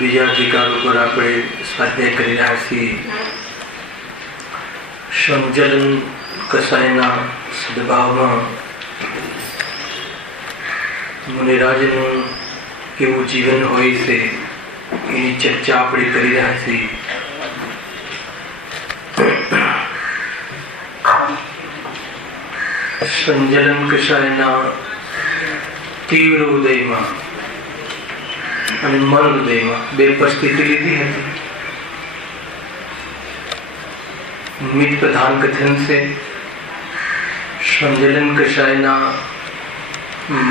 બીજા અધિકાર ઉપર આપણે સ્વાધ્યાય કરી રહ્યા છીએ. સંજલન કસાયના સદભાવમાં મુનિરાજનું કેવું જીવન હોય છે એની ચર્ચા આપણે કરી રહ્યા છીએ. સંજલન કસાયના તીવ્ર ઉદયમાં અને મન ઉદયમાં બે પરિસ્થિતિ લીધી હતી. મિત પ્રધાન કથન છે સંજલન કસાયના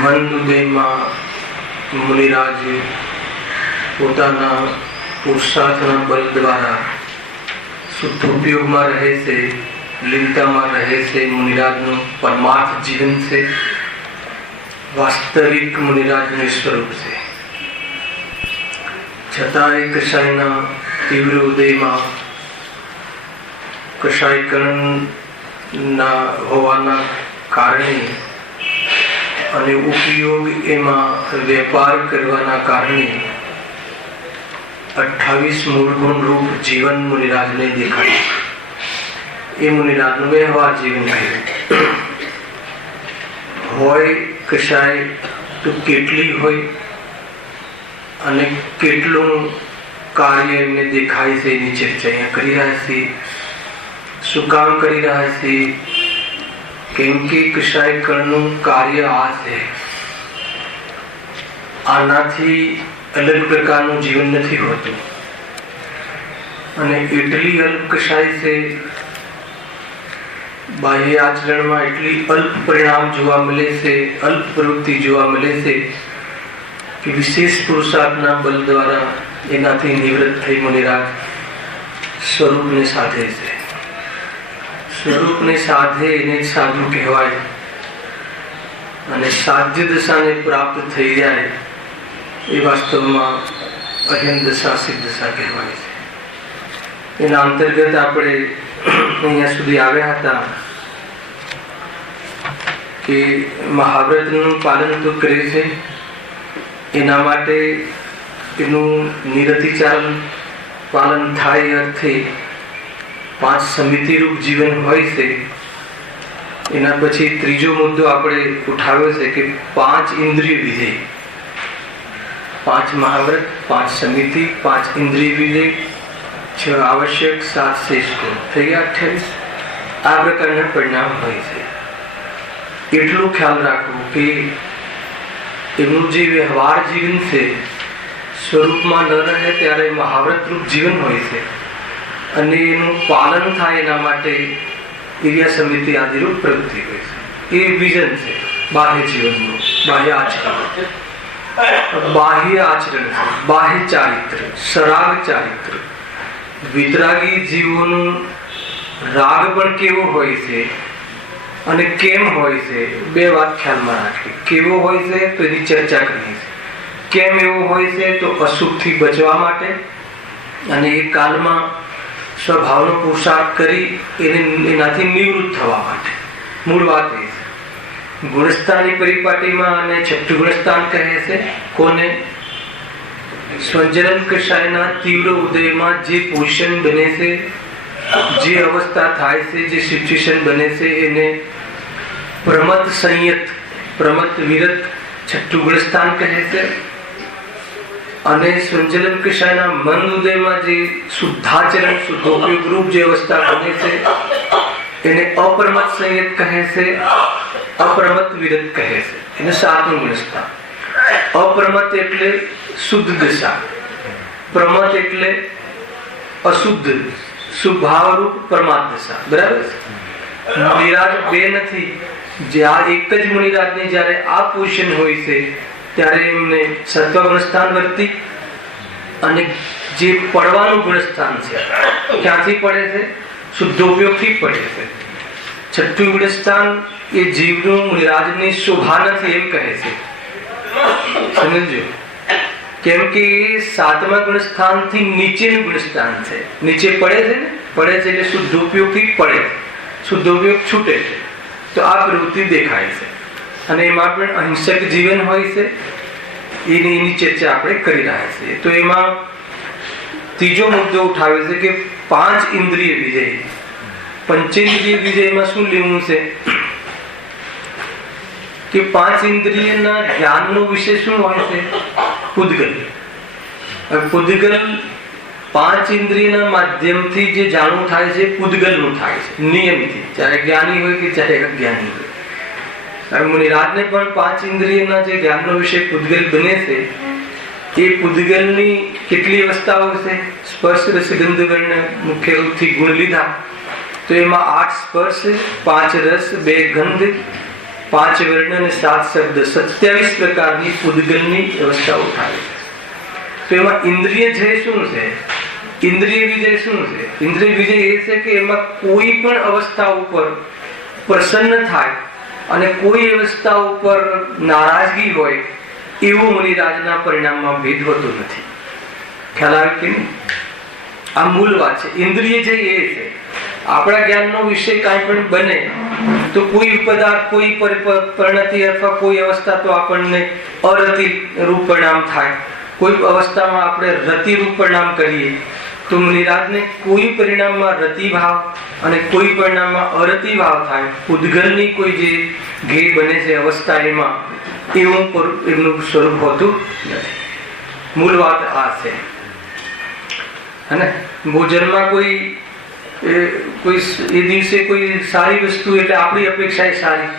મન ઉદયમાં મુનિરાજ પોતાના પુરુષાર્થના બળ દ્વારા શુદ્ધ ઉપયોગમાં રહે છે, લીનતામાં રહે છે. મુનિરાજનું પરમાર્થ જીવન છે, વાસ્તવિક મુનિરાજનું સ્વરૂપ છે. છતાં કસાયના તીવ્ર ઉદયમાં કસાયકરણના હોવાના કારણે અને ઉપયોગ એમાં વેપાર કરવાના કારણે 28 મૂળગુણ રૂપ જીવન મુનિરાજને દેખાય. એ મુનિરાજનું વ્યવહાર જીવન હોય. કસાય તો કેટલી હોય અને કેટલું કાર્ય એમને દેખાય છે એની ચર્ચા અહીંયા કરી રહ્યા છીએ. શું કામ કરી રહ્યા છીએ? કેમ કે કસાયકરણનું કાર્ય આ છે. આનાથી અલગ પ્રકારનું જીવન નથી હોતું અને એટલી અલ્પ કસાય છે, બાહ્ય આચરણમાં એટલી અલ્પ પરિણામ જોવા મળે છે, અલ્પ પ્રવૃત્તિ જોવા મળે છે કે વિશેષ પુરુષાર્થના બળ દ્વારા એનાથી નિવૃત્ત થઈ મુનિરાજ સ્વરૂપને સાધે છે. સ્વરૂપને સાધે એને સાધુ કહેવાય અને સાધ્ય દશાને પ્રાપ્ત થઈ જાય એ વાસ્તવમાં અહમ દશા સિદ્ધ દશા કહેવાય છે. એના અંતર્ગત આપણે અહીંયા સુધી આવ્યા હતા કે મહાવ્રતનું પાલન તો કરે છે, એના માટે એનું નિરતિચાર પાલન થાય અર્થે 5 સમિતિ રૂપ જીવન હોય છે. એના પછી ત્રીજો મુદ્દો આપણે ઉઠાવ્યો છે કે 5 ઇન્દ્રિય વિધેય, 5 મહાવ્રત, 5 સમિતિ, 5 ઇન્દ્રિય વિધેય, 6 આવશ્યક, 7 શ્રેષ્ઠ થઈ ગયા 28. આ પ્રકારના પરિણામ હોય છે. એટલું ખ્યાલ રાખવું કે એમનું જે વ્યવહાર જીવન છે સ્વરૂપમાં ન રહે ત્યારે મહાવ્રત રૂપ જીવન હોય છે અને એનું પાલન થાય એના માટે એવી સમિતિ આદિ રૂપ પ્રવૃત્તિ હોય છે. એ વિઝન છે બાહ્ય જીવનનું, બાહ્ય આચરણ, બાહ્ય આચરણ છે, બાહ્ય ચારિત્ર, સરાગ ચારિત્ર. વિતરાગી જીવોનું રાગ પણ કેવો હોય છે અને કેમ હોય છે, બે વાત ખ્યાલમાં રાખવી. કેવો હોય છે તો એની ચર્ચા કરવી છે. કેમ એવો હોય છે તો અશુભથી બચવા માટે અને એ કાલમાં સ્વભાવનો પુરુષાર્થ કરી એનાથી નિવૃત્ત થવા માટે. મૂળ વાત એ છે. ગુણસ્થાની પરિપાટીમાં અને છઠ્ઠું ગુણસ્થાન કહે છે કોને? સંજલન કસાયના તીવ્ર ઉદયમાં જે પોઝિશન બને છે, જે અવસ્થા થાય છે, જે સિચ્યુએશન બને છે એને પ્રમત સંયત, પ્રમત વિરત છઠ્ઠું ગુણસ્થાન કહે છે. અને સંજલન કસાયના મંદ ઉદયમાં જે શુદ્ધાચરણ, શુદ્ધોપયોગ રૂપ જે અવસ્થા બને છે એને અપ્રમત સંયત કહે છે, અપ્રમત વિરત કહે છે. એને 7મું ગુણસ્થાન. અપ્રમત એટલે શુદ્ધ દશા, પ્રમત એટલે અશુદ્ધ સુભાવરૂપ પરમાત્મા. બરાબર. મુનિરાજ બે નથી. જ્યાં એક જ મુનિરાજની જ્યારે આ પોઝિશન હોય છે ત્યારે એમને સત્વગુણ સ્થાન વર્તી અને જે પડવાનું ગુણસ્થાન છે ક્યાંથી પડે છે? શુદ્ધોપયોગથી પડે છે. છઠ્ઠું ગુણસ્થાન એ જીવનું મુનિરાજની શોભા નથી એમ કહે છે. સમજો, કેમ કે એ સાતમા ગુણસ્થાનથી નીચેનું ગુણસ્થાન છે. નીચે પડે છે ને, પડે છે એટલે શુદ્ધોપયોગથી પડે છે, શુદ્ધોપયોગ છૂટે છે. તો આ પ્રવૃત્તિ દેખાય છે અને એમાં પણ અહિંસક જીવન હોય છે. એની ચર્ચા આપણે કરી રહ્યા છીએ. તો એમાં ત્રીજો મુદ્દો ઉઠાવે છે કે 5 ઇન્દ્રિય વિજય. પંચેન્દ્રિય વિજયમાં શું લેવું છે કે 5 ઇન્દ્રિયના જ્ઞાનનો વિષય શું હોય છે? પૂદગલ. પૂદગલ 5 ઇન્દ્રિયના માધ્યમથી જે જાણવું થાય છે પૂદગલનું થાય છે નિયમથી, ચાહે જ્ઞાની હોય કે ચાહે અજ્ઞાની હોય. મુનિરાજને પણ 5 ઇન્દ્રિયના જે જ્ઞાનનો વિષય પૂદગલ બને છે એ પૂદગલની કેટલી અવસ્થાઓ છે? સ્પર્શ રસ ગંધ વર્ણ મુખ્ય રૂપથી ગુણ લીધા તો એમાં 8 સ્પર્શ, 5 રસ, 2 ગંધ, 5 વર્ણ અને 7 શબ્દ, 27 પ્રકારની પૂદગલની અવસ્થાઓ થાય છે. તો એમાં ઇન્દ્રિય જય શું છે? ઇન્દ્રિય વિજય શું છે? ઇન્દ્રિય વિજય એ છે કે એમાં કોઈ પણ અવસ્થા ઉપર પ્રસન્ન થાય અને કોઈ અવસ્થા ઉપર નારાજગી હોય એવું મુનિરાજના પરિણામમાં ભેદ હોતો નથી. ખ્યાલ આવે કે નહીં? આ મૂળ વાત છે. ઇન્દ્રિય જે એ છે આપણા જ્ઞાનનો વિષય કાંઈ પણ બને તો કોઈ પદાર્થ, કોઈ પરિણતિ અથવા કોઈ અવસ્થા તો આપણને અરતિ રૂપ પરિણામ થાય, કોઈ અવસ્થામાં આપણે રતિ રૂપ પરિણામ કરીએ. તો મુનિરાજને કોઈ પરિણામમાં રતિ ભાવ અને કોઈ પરિણામમાં અરતિ ભાવ થાય. પૂદગલની કોઈ જે ધ્યેય બને છે અવસ્થા એમાં એવું એમનું સ્વરૂપ હોતું નથી. મૂળ વાત આ છે. અને ભોજનમાં કોઈ એ દિવસે કોઈ સારી વસ્તુ એટલે આપણી અપેક્ષા એ સારી,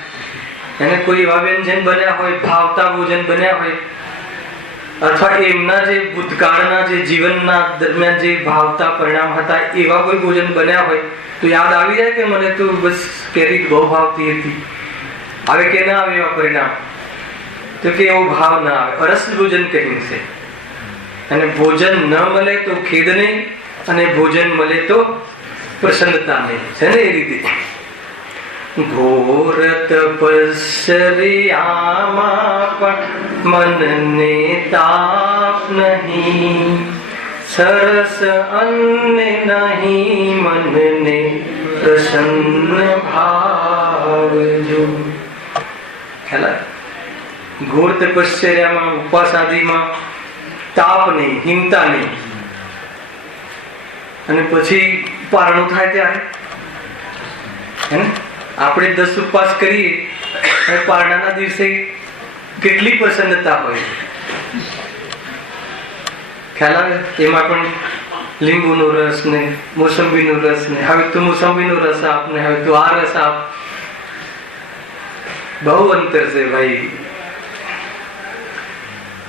એને કોઈ એવા વ્યંજન બન્યા હોય, ભાવતા ભોજન બન્યા હોય અથવા એમના જે ભૂતકાળના જે જીવનના દરમિયાન જે ભાવતા પરિણામ હતા એવા કોઈ ભોજન બન્યા હોય તો યાદ આવી જાય કે મને તો બસ કેરી બહુ ભાવતી હતી. આવે કે ના આવે એવા પરિણામ? તો કે એવો ભાવ ના આવે. અરસ ભોજન કહ્યું છે. અને ભોજન ન મળે તો ખેદ નહીં અને ભોજન મળે તો પ્રસન્નતા નહીં. છે ને એ રીતે. ઘોર તપસ્યામાં પણ મનને તાપ નહીં, સરસ અન્ને નહીં મનને પ્રસન્ન ભાવજો. ખ્યાલ? ઘોર તપસ્યામાં, ઉપવાસ આદિમાં તાપ નહીં, હિંમતા નહીં અને પછી પારણું થાય ત્યારે હે ને આપણે 10 ઉપવાસ કરીએ અને પારણાના દિવસે કેટલી પ્રસન્નતા હોય. ખ્યાલ આવે? એમાં પણ લીંબુનો રસ ને મોસંબીનો રસ ને હવે તો મોસંબીનો રસ આપ ને હવે તો આ રસ આપ. બહુ અંતર છે ભાઈ.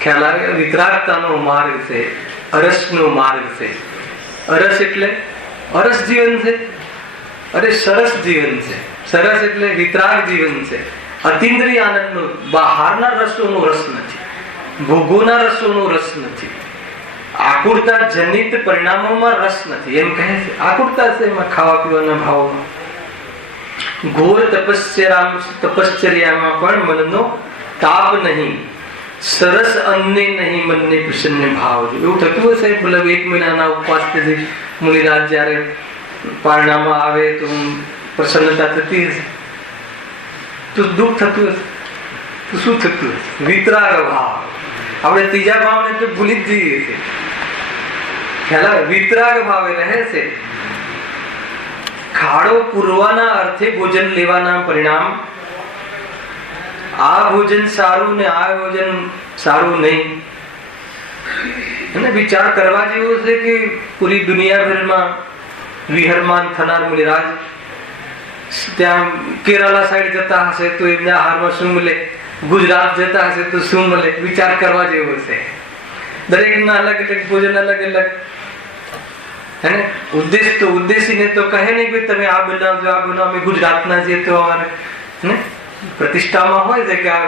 ખ્યાલ આવે? વિતરાગતાનો માર્ગ છે, અરસનો માર્ગ છે. અરસ એટલે અરસ જીવન છે. અરે સરસ જીવન છે. સરસ એટલે વિતરાગ જીવન છે. અતિન્દ્રિય આનંદનો, બહારના રસોનો રસ નથી, ભોગોના રસોનો રસ નથી, આકુરતા જનિત પરિણામોમાં રસ નથી એમ કહે છે. આકુરતા છે એમાં ખાવા પીવાના ભાવમાં. ઘોર તપશ્ચર્યામાં પણ મનનો તાપ નહીં, સરસ અન્ને નહીં મનને પ્રસન્ન ભાવજો. એવું થતું હશે મતલબ 1 મહિનાના ઉપવાસ મુનિરાજ જયારે પારણામાં આવે તો પ્રસન્નતા થતી હશે તો દુઃખ થતું હશે તો શું થતું હશે? વિતરાગ ભાવ. આપણે ત્રીજા ભાવને તો ભૂલી જ જઈએ છીએ. ખ્યાલ આવે? વિતરાગ ભાવે રહે છે. ખાડો પૂરવાના અર્થે ભોજન લેવાના પરિણામ આ ભોજન સારું ને આ ભોજન સારું નહીં. અને વિચાર કરવા જેવો છે કે પૂરી દુનિયાભરમાં વિહરમાન થનાર મુનિરાજ ત્યાં કેરાલા સાઈડ જતા હશે તો એમને આહારમાં શું મળે, ગુજરાત જતા હશે તો શું મળે. વિચાર કરવા જેવો છે. દરેકના અલગ અલગ ભોજન, અલગ અલગ है ને? ઉદ્દેશ તો ઉદ્દેશીને તો કહે નહીં કે તમે આ બનાવજો આ બનાવો. અમે ગુજરાતના જે તો અમારે ને પ્રતિષ્ઠામાં હોય છે કે આ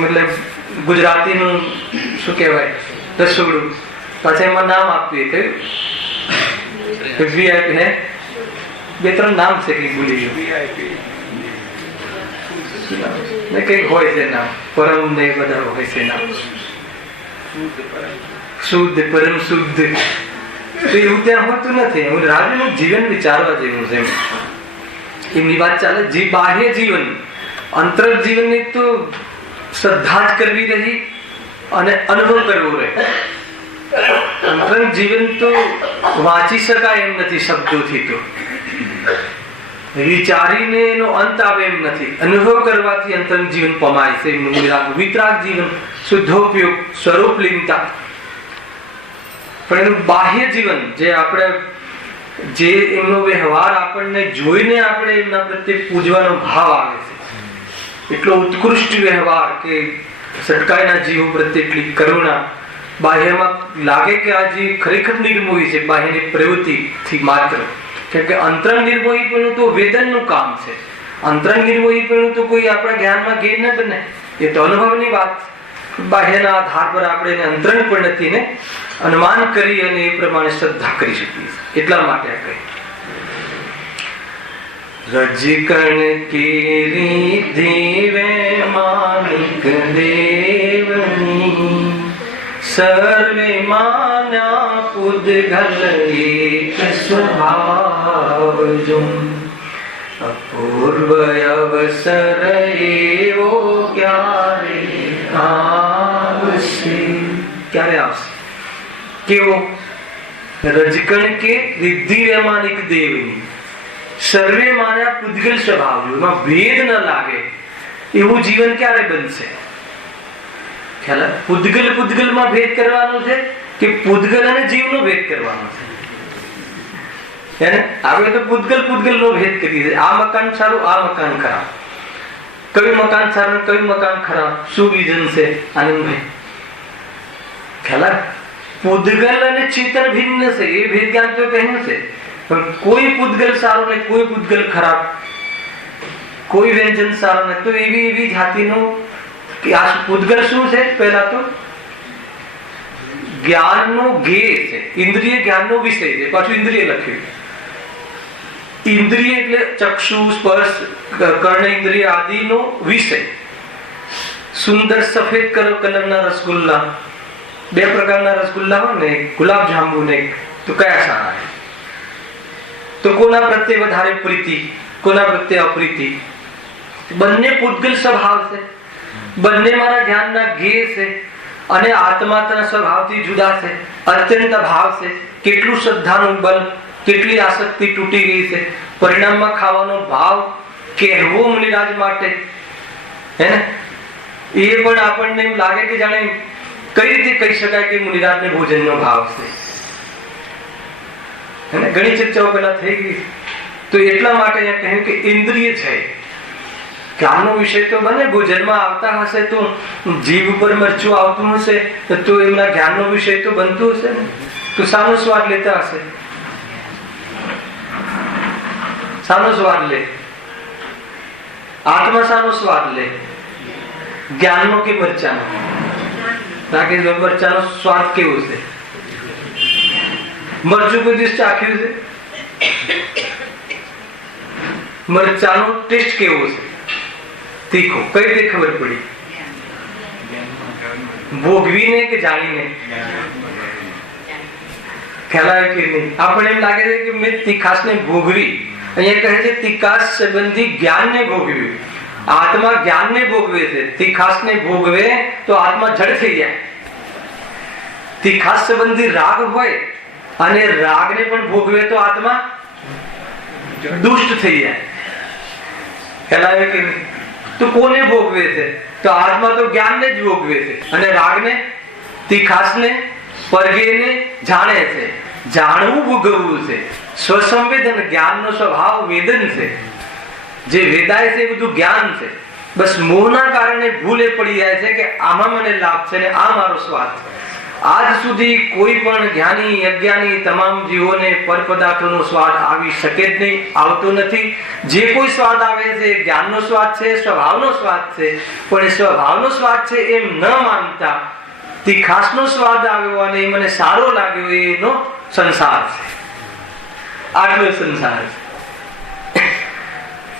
મતલબ ગુજરાતીનું શું કહેવાય રસોડું, પાછા એમાં નામ આપીએ કયું VIP ને 2-3 નામ છે કઈક ભૂલી ગયું ને કઈક હોય છે નામ, પરમ ને બધા હોય છે નામ, શુદ્ધ પરમ શુદ્ધ. એવું ત્યાં હોતું નથી. હું રાજ્યનું જીવન વિચારવા જેવું છે એમની વાત ચાલે. જે બાહ્ય જીવન અંતર જીવનની તો શ્રદ્ધા જ કરવી રહી અને અનુભવ કરવો રહે. અંતર જીવન તો વાંચી શકાય એમ નથી શબ્દોથી, તો વિચારીને એનો અંત આવે એમ નથી. અનુભવ કરવાથી અંતર જીવન પમાય છે. એમનું વિતરાગ જીવન, શુદ્ધોપયોગ, સ્વરૂપ લીનતા. પણ એનું બાહ્ય જીવન જે આપણે જે એમનો વ્યવહાર આપણને જોઈને આપણે એમના પ્રત્યે પૂજવાનો ભાવ આવે છે, એટલો ઉત્કૃષ્ટ વ્યવહાર કે સટકાયના જીવો પ્રત્યે એટલી કરુણા. બાહ્યમાં લાગે કે આ જીવ ખરેખર નિર્મોહી છે બાહ્યની પ્રવૃત્તિથી માત્ર. કેમ કે અંતરંગ નિર્મોહીપણું તો વેદનનું કામ છે. અંતરંગ નિર્મોહીપણું તો કોઈ આપણા જ્ઞાનમાં ગેર ન બને. એ તો અનુભવની વાત. બાહ્યના આધાર પર આપણે એને અંતરંગ પરિણતિને અનુમાન કરી અને એ પ્રમાણે શ્રદ્ધા કરી શકીએ. એટલા માટે આ કહે રજકણ કેરી દેવે માનિક દેવની સર્વે માન્યા પુદગલ એક સ્વભાવ જો અપૂર્વ અવસર એવો ક્યારે આવશે. ક્યારે આવશે? કેવો? રજકણ કે રિદ્ધિ વૈમાનિક દેવની સર્વે માન્યા પુદ્ગલ સ્વભાવ, એમાં ભેદ ન લાગે એવું જીવન ક્યારે બનશે? ખ્યાલ? પુદ્ગલમાં ભેદ કરવાનો છે કે પુદ્ગલ અને જીવનો ભેદ કરવાનો છે? આપણે તો પુદ્ગલ નો ભેદ કરીએ. આ મકાન સારું, આ મકાન ખરાબ. કયું મકાન સારું, કયું મકાન ખરાબ? શું રીઝન છે? આનંદભાઈ ખ્યાલ? પુદ્ગલ અને ચેતન ભિન્ન છે, એ ભેદ જ્ઞાન તો કહ્યું છે. પણ કોઈ પુદ્ગલ સારું ને કોઈ પુદ્ગલ ખરાબ, કોઈ વ્યંજન સારું ને, તો એવી જાતિનો કે આ પુદ્ગલ શું છે? પહેલા તો જ્ઞાનનો ધ્યેય છે, ઇન્દ્રિય જ્ઞાનનો વિષય છે. પાછું ઇન્દ્રિય લખ્યું. ઇન્દ્રિય એટલે ચક્ષુ, સ્પર્શ, કર્ણ ઇન્દ્રિય આદિનો વિષય. સુંદર સફેદ કલરના રસગુલ્લા, 2 પ્રકારના રસગુલ્લા હોય ને, ગુલાબ જાંબુ ને, તો કયા સારા? તો કોના પ્રત્યે વધારે પ્રીતિ, કોના પ્રત્યે અપ્રીતિ? બંને પુદ્ગલ સ્વભાવ છે, બંને મારા જ્ઞાનના ધ્યેય છે અને આત્માના સ્વભાવથી જુદા છે. અત્યંત ભાવ છે. કેટલું શ્રદ્ધાનું બલ, કેટલી આસક્તિ તૂટી ગઈ છે. પરિણામમાં ખાવાનો ભાવ કહેવો મુનિરાજ માટે હે ને, એ પણ આપણને એમ લાગે કે જાણે કઈ રીતે કહી શકાય કે મુનિરાજને ભોજનનો ભાવ છે. ઘણી ચર્ચાઓ પેલા થઈ ગઈ. તો એટલા માટે અહીંયા કહ્યું કે ઇન્દ્રિય છે. જ્ઞાનનો વિષય તો બને, ભોજનમાં આવતા હશે તો જીભ ઉપર મરચું આવતું હશે તો એમના જ્ઞાનનો વિષય તો બનતું હશે ને. તો સાનો સ્વાદ લેતા હશે? સાનો સ્વાદ લે? આત્મા સાનો સ્વાદ લે? જ્ઞાનનો કે મરચાનો? રાકેશ મરચાનો સ્વાદ કેવો છે? મરચું કોઈ દિવસ ચાખ્યું છે? મરચાનો ટેસ્ટ કેવો છે? તીખો. કઈ રીતે ખબર પડી? ભોગવીને કે જાણીને? ખ્યાલ આવે કે નહીં? આપણને એમ લાગે છે કે મેં તીખાશને ભોગવી. અહીંયા કહે છે તીખાશ સંબંધી જ્ઞાનને ભોગવ્યું. આત્મા જ્ઞાનને ભોગવે છે. તીખાશને ભોગવે તો આત્મા જડ થઈ જાય. તીખાશ સંબંધી રાગ હોય અને રાગને પણ ભોગવે તો આત્મા દુષ્ટ થઈ જાય. ખ્યાલ આવે કે નહીં? તો કોને ભોગવે છે? તો આત્મા તો જ્ઞાનને જ ભોગવે છે અને રાગને, તીખાશને, પરગેને જાણે છે. જાણવું ભોગવવું છે. સ્વસંવેદન જ્ઞાનનો સ્વભાવ વેદન છે. જે વેદાય છે એ બધું જ્ઞાન છે. બસ મોહના કારણે ભૂલે પડી જાય છે કે આમાં મને લાભ છે ને આ મારો સ્વાદ છે. આજ સુધી કોઈ પણ જ્ઞાની અજ્ઞાની તમામ જીવોને પર પદાર્થોનો સ્વાદ આવી શકે જ નહીં, આવતો નથી. જે કોઈ સ્વાદ આવે છે જ્ઞાનનો સ્વાદ છે, સ્વભાવનો સ્વાદ છે. પણ એ સ્વભાવનો સ્વાદ છે એમ ન માનતા તીખાસનો સ્વાદ આવ્યો અને એ મને સારો લાગ્યો, એનો સંસાર છે. આટલો સંસાર છે.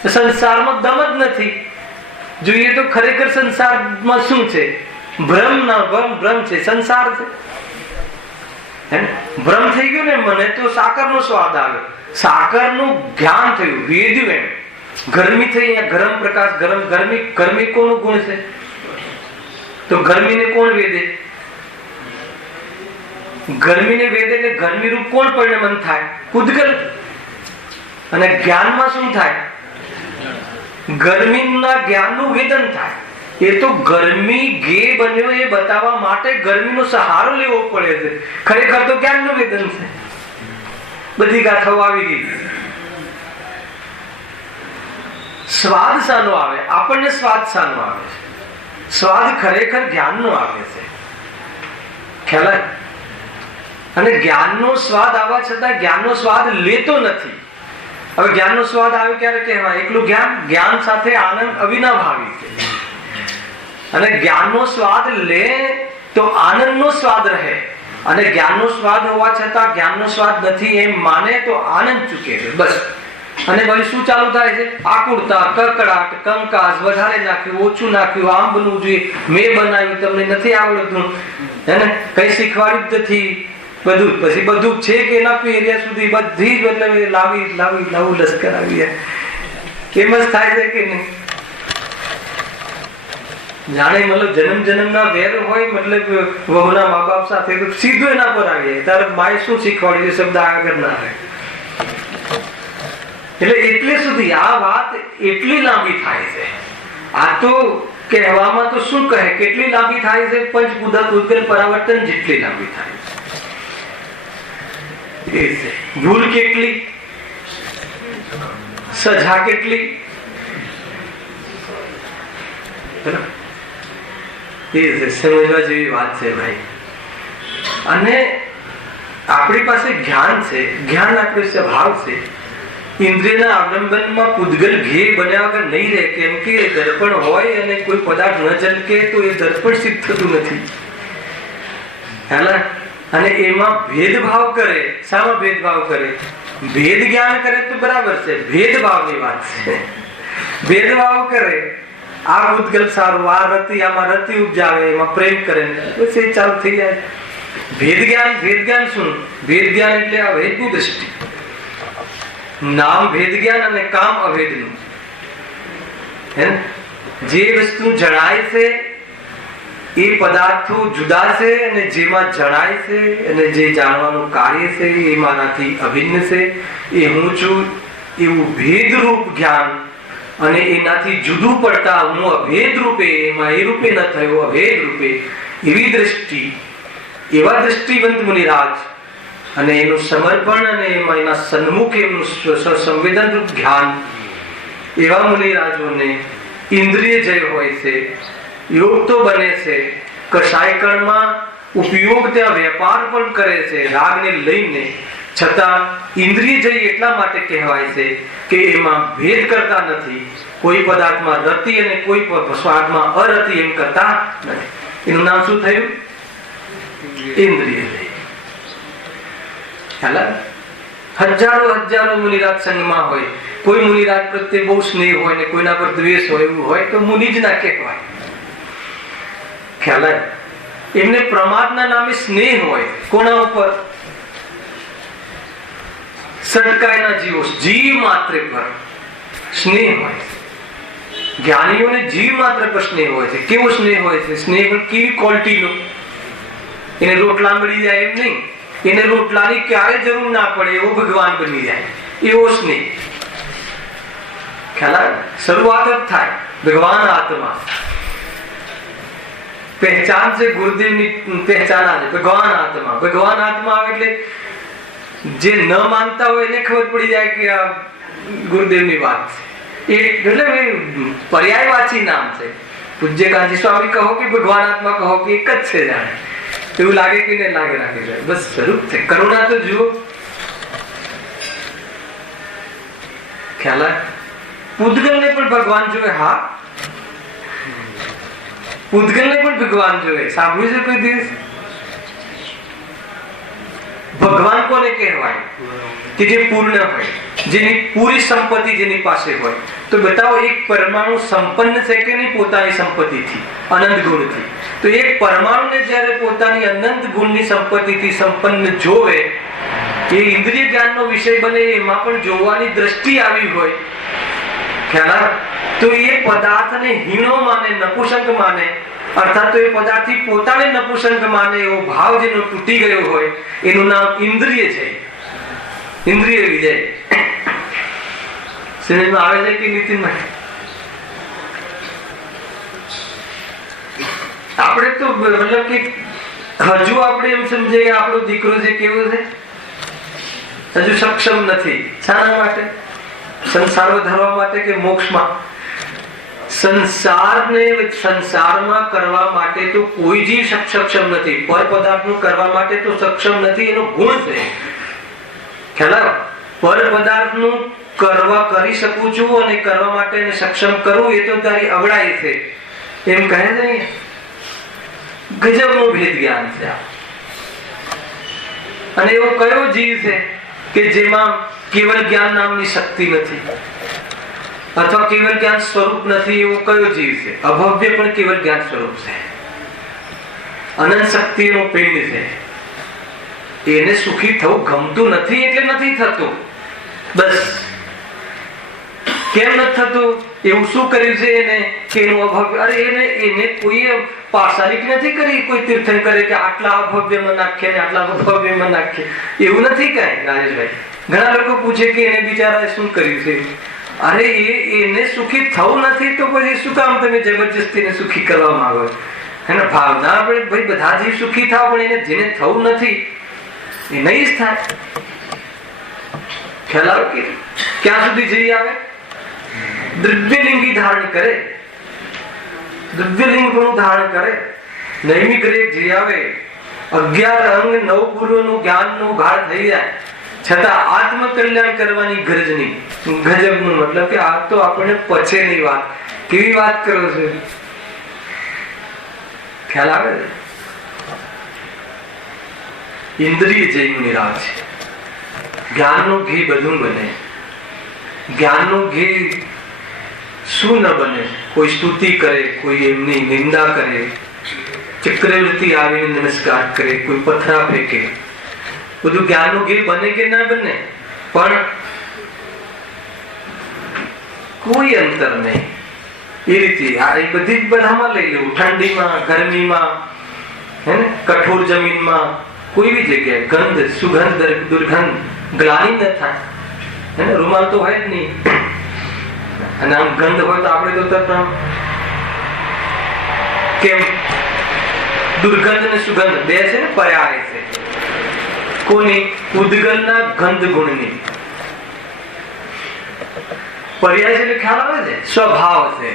સંસારમાં દમ જ નથી. જોઈએ તો ખરેખર સંસારમાં શું છે? ભ્રમ ના ભ્રમ છે, સંસાર છે. ભ્રમ થઈ ગયો ને. મને તો સાકરનો સ્વાદ આવ્યો, સાકરનું જ્ઞાન થયું, વેદ્યું. એમ ગરમી થઈ, અહીંયા ગરમ પ્રકાશ, ગરમ ગરમી. ગરમી કોનો ગુણ છે? તો ગરમીને કોણ વેદે? ગરમીને વેદે એટલે ગરમી રૂપ કોણ પરિણમન થાય? પૂદગલ. અને જ્ઞાનમાં શું થાય? ગરમીના જ્ઞાનનું વેદન થાય. એ તો ગરમી ગે બન્યો એ બતાવવા માટે ગરમીનો સહારો લેવો પડે છે. ખરેખર તો જ્ઞાનનું વેદન છે. બધી ગાથાઓ આવી ગઈ. સ્વાદ શાનો આવે? આપણને સ્વાદ શાનો આવે છે? સ્વાદ ખરેખર જ્ઞાનનો આવે છે. ખ્યાલ? અને જ્ઞાનનો સ્વાદ આવવા છતાં જ્ઞાનનો સ્વાદ લેતો નથી. હવે જ્ઞાનનો સ્વાદ આવ્યો ક્યારે કહેવાય? એકલું જ્ઞાન. જ્ઞાન સાથે આનંદ અવિનાભાવી છે. અને જ્ઞાનનો સ્વાદ લે તો આનંદનો સ્વાદ રહે. અને જ્ઞાનનો સ્વાદ હોવા છતાં જ્ઞાનનો સ્વાદ નથી એમ માને તો આનંદ ચૂકે છે. બસ. અને ભાઈ શું ચાલુ થાય છે? આકુળતા, કકડાટ, કંકાસ, વધારે નાખ્યું, ઓછું નાખ્યું, આમ બનવું જોઈએ, મેં બનાવ્યું, તમને નથી આવડતું, હે ને, કઈ શીખવાડ્યું નથી, બધું. પછી બધું છે કે એના એરિયા સુધી બધી જ મતલબ લાવી નવું લશ્કર આવી. કેમ જ થાય છે કે નહીં? જાણે મતલબ જન્મના વેર હોય, મતલબ વહુના મા બાપ સાથે, તો સીધું એના પર આવી જાય. તારે માએ શું શીખવાડ્યું શબ્દ આગળ ના રહે. એટલે એટલે સુધી આ વાત એટલી લાંબી થાય છે. આ તો કહેવામાં તો શું કહે, કેટલી લાંબી થાય છે? પંચભૂત ઉત્કલ પરાવર્તન જેટલી લાંબી થાય છે. ભૂલ કેટલી, સજા કેટલી, એ સમજવા જેવી વાત છે ભાઈ. અને આપણી પાસે જ્ઞાન છે, જ્ઞાન આપણો સ્વભાવ છે. ઇન્દ્રિયના અવલંબનમાં પૂદગલ ઘે બન્યા વગર નહીં રહે. કેમ કે દર્પણ હોય અને કોઈ પદાર્થ ન ઝલકે તો એ દર્પણ સિદ્ધ થતું નથી. અને એમાં ભેદભાવ કરે. શામાં ભેદભાવ કરે? ભેદ જ્ઞાન કરે તો બરાબર છે, ભેદભાવની વાત છે. ભેદભાવ કરે, આ પૂદગલ સારું, આ રતિ, આમાં રતિ ઉપજાવે, એમાં પ્રેમ કરે, પછી ચાલુ થઈ જાય. ભેદ જ્ઞાન શું? ભેદ જ્ઞાન એટલે આ ભેદની દ્રષ્ટિ. નામ ભેદ જ્ઞાન અને કામ અભેદનું. જે વસ્તુ જણાય છે એ પદાર્થો જુદા છે, અને જેમાં જણાય છે અને જે જાણવાનું કાર્ય છે એ મારાથી અભિન્ન છે. એ હું છું એવું ભેદરૂપ જ્ઞાન. અને એનાથી જુદું પડતા હું અભેદ રૂપે, એમાં એ રૂપે ન થયો, અભેદ રૂપે, એવી દ્રષ્ટિ, એવા દ્રષ્ટિવંત મુનિરાજ. અને એનું સમર્પણ અને એમાં એના સન્મુખ એનું સંવેદન રૂપ જ્ઞાન. એવા મુનિરાજોને ઇન્દ્રિય જય હોય છે, યોગ તો બને છે, કષાયકણમાં ઉપયોગ ત્યાં વેપાર પણ કરે છે રાગને લઈને. છતાં ઇન્દ્રિય જય એટલા માટે કહેવાય છે કે એમાં ભેદ કરતા નથી. કોઈ પદાર્થમાં રતિ અને કોઈ સ્વાદમાં અરતિ એમ કરતા નથી. એનું નામ શું થયું? ઇન્દ્રિય જય. હજારો મુનિરાજ સંગમાં હોય. કોઈ મુનિરાજ પ્રત્યે બહુ સ્નેહ હોય ને કોઈના પર દ્વેષ હોય, એવું હોય તો મુનિ જ ના કહેવાય. ખ્યાલ આવે? એમને પ્રમાદના નામે સ્નેહ હોય. કોના ઉપર? સટકાયના જીવો, જીવ માત્ર પર સ્નેહ હોય. જ્ઞાનીઓને જીવ માત્ર પર સ્નેહ હોય છે. કેવો સ્નેહ હોય છે? સ્નેહ કેવી ક્વોલિટીનો? એને રોટલા મળી જાય એમ નહીં, એને રોટલાની ક્યારે જરૂર ના પડે એવો ભગવાન બની જાય, એવો સ્નેહ. ખ્યાલ? શરૂઆત જ થાય ભગવાન આત્મા. પહેચાન છે ગુરુદેવની, પહેચાન આવે ભગવાન આત્મા. ભગવાન આત્મા આવે એટલે જે ન માનતા હોય એને ખબર પડી જાય કે આ ગુરુદેવની વાત છે. એટલે પર્યાયવાચી નામ છે. પૂજ્ય કાંજી સ્વામી કહો કે ભગવાન આત્મા કહો કે એક જ છે. જાણે એવું લાગે કે નહીં લાગે રાખી જાય, બસ સ્વરૂપ છે. કરુણા તો જુઓ, ખ્યાલ આવે. પૂતગલને પણ ભગવાન જોવે. હા, પૂતગલને પણ ભગવાન જોવે. સાંભળ્યું છે કોઈ દિવસ? ભગવાન કોને કહેવાય? કે જે પૂર્ણ હોય, જેની પૂરી સંપત્તિ જેની પાસે હોય. તો બતાવો, એક પરમાણુ સંપન્ન છે કે નહીં પોતાની સંપત્તિથી, અનંત ગુણથી? તો એક પરમાણુને જ્યારે પોતાની અનંત ગુણની સંપત્તિથી સંપન્ન જોવે, એ ઇન્દ્રિય જ્ઞાનનો વિષય બને, એમાં પણ જોવાની દ્રષ્ટિ આવી હોય, ખ્યાલ, તો એ પદાર્થને હીણો માને, નપુંસક માને, અર્થાત તો એ પદાર્થથી પોતાને નપુંસક માને એવો ભાવ જેનો તૂટી ગયો હોય, એનું નામ ઇન્દ્રિય છે. ઇન્દ્રિય વિજય. સમજમાં આવે છે કે નીતિમાં? આપણે તો મતલબ કે હજુ આપણે એમ સમજીએ કે આપણો દીકરો જે કેવો છે, હજુ સક્ષમ નથી. શાના માટે? સંસારમાં ધરવા માટે કે મોક્ષમાં? સંસારમાં કરવા માટે તો કોઈ જીવ સક્ષમ નથી. પર પદાર્થનું કરવા માટે તો સક્ષમ નથી, એનો ગુણ છે. ખ્યાલ? પર પદાર્થનું કરી શકું છું અને કરવા માટે સક્ષમ કરું, એ તો તારી અવળાઈ છે, એમ કહે છે. ગજબનું ભેદ જ્ઞાન છે. અને એવો કયો જીવ છે કે જેમાં કેવળ જ્ઞાન નામની શક્તિ નથી, અથવા કેવળ જ્ઞાન સ્વરૂપ નથી? એવો કયો જીવ છે? અભવ્ય પણ કેવળ જ્ઞાન સ્વરૂપ છે, અનંત શક્તિનો પિંડ છે. એને સુખી થવું ગમતું નથી એટલે નથી થતું. બસ. કેમ નથી થતું? એવું શું કર્યું છે એને કે એનું અભવ્ય? અરે એને કોઈ પાર્શાલિટી નથી કરી. કોઈ તીર્થંકરે કે આટલા અભવ્યમાં નાખીએ ને આટલા અભવ્યમાં નાખીએ, એવું નથી કઈ. રાજેશભાઈ, ઘણા લોકો પૂછે કે એને બિચારાએ શું કર્યું છે? અરે એને સુખી થવું નથી તો પછી શું કામ તમે જબરજસ્તીને સુખી કરવા માંગો? એને ભાવના આપણે ભાઈ બધા જીવ સુખી થાવ, પણ એને જેને થવું નથી એ નહીં જ થાય. ખ્યાલ આવે કે ક્યાં સુધી જઈ આવે? દ્રવ્યલિંગી ધારણ કરે, દ્રવ્યલિંગ પણ ધારણ કરે, નૈમિક રેખ જઈ આવે, 11 અંગ 9 પૂર્વનું જ્ઞાનનું ગાઢ થઈ જાય, છતાં આત્મકલ્યાણ કરવાની ગરજ નહીં. ગજબનું મતલબ કે આ તો આપણને પછેની વાત. કેવી વાત કરો છો? ખ્યાલ આવે છે? ઇન્દ્રિય જયનું નિરાશ છે. જ્ઞાનનું ઘી બધું બને. જ્ઞાનનું ઘી શું ન બને? કોઈ સ્તુતિ કરે, કોઈ એમની નિંદા કરે, ચક્રવર્તી આવીને નમસ્કાર કરે, કોઈ પથરા ફેંકે, બધું જ્ઞાનનું ઘી બને કે ના બને? પણ કોઈ અંતર નહીં. એ રીતે આ એ બધી જ બધામાં લઈ લેવું. ઠંડીમાં, ગરમીમાં, હે ને, કઠોર જમીનમાં, કોઈ બી જગ્યાએ ગંધ, સુગંધ, દુર્ગંધ, ગ્લાની ન થાય. હે ને, રૂમાલ તો હોય જ નહીં. અને આમ ગંધ હોય તો આપણે તો તરત કેમ? દુર્ગંધ ને સુગંધ બે છે ને, પર્યાય છે. કોની? ઉદ્ગલના ગંધ ગુણની. પર્યાય છે એટલે ખ્યાલ આવે છે, સ્વભાવ છે.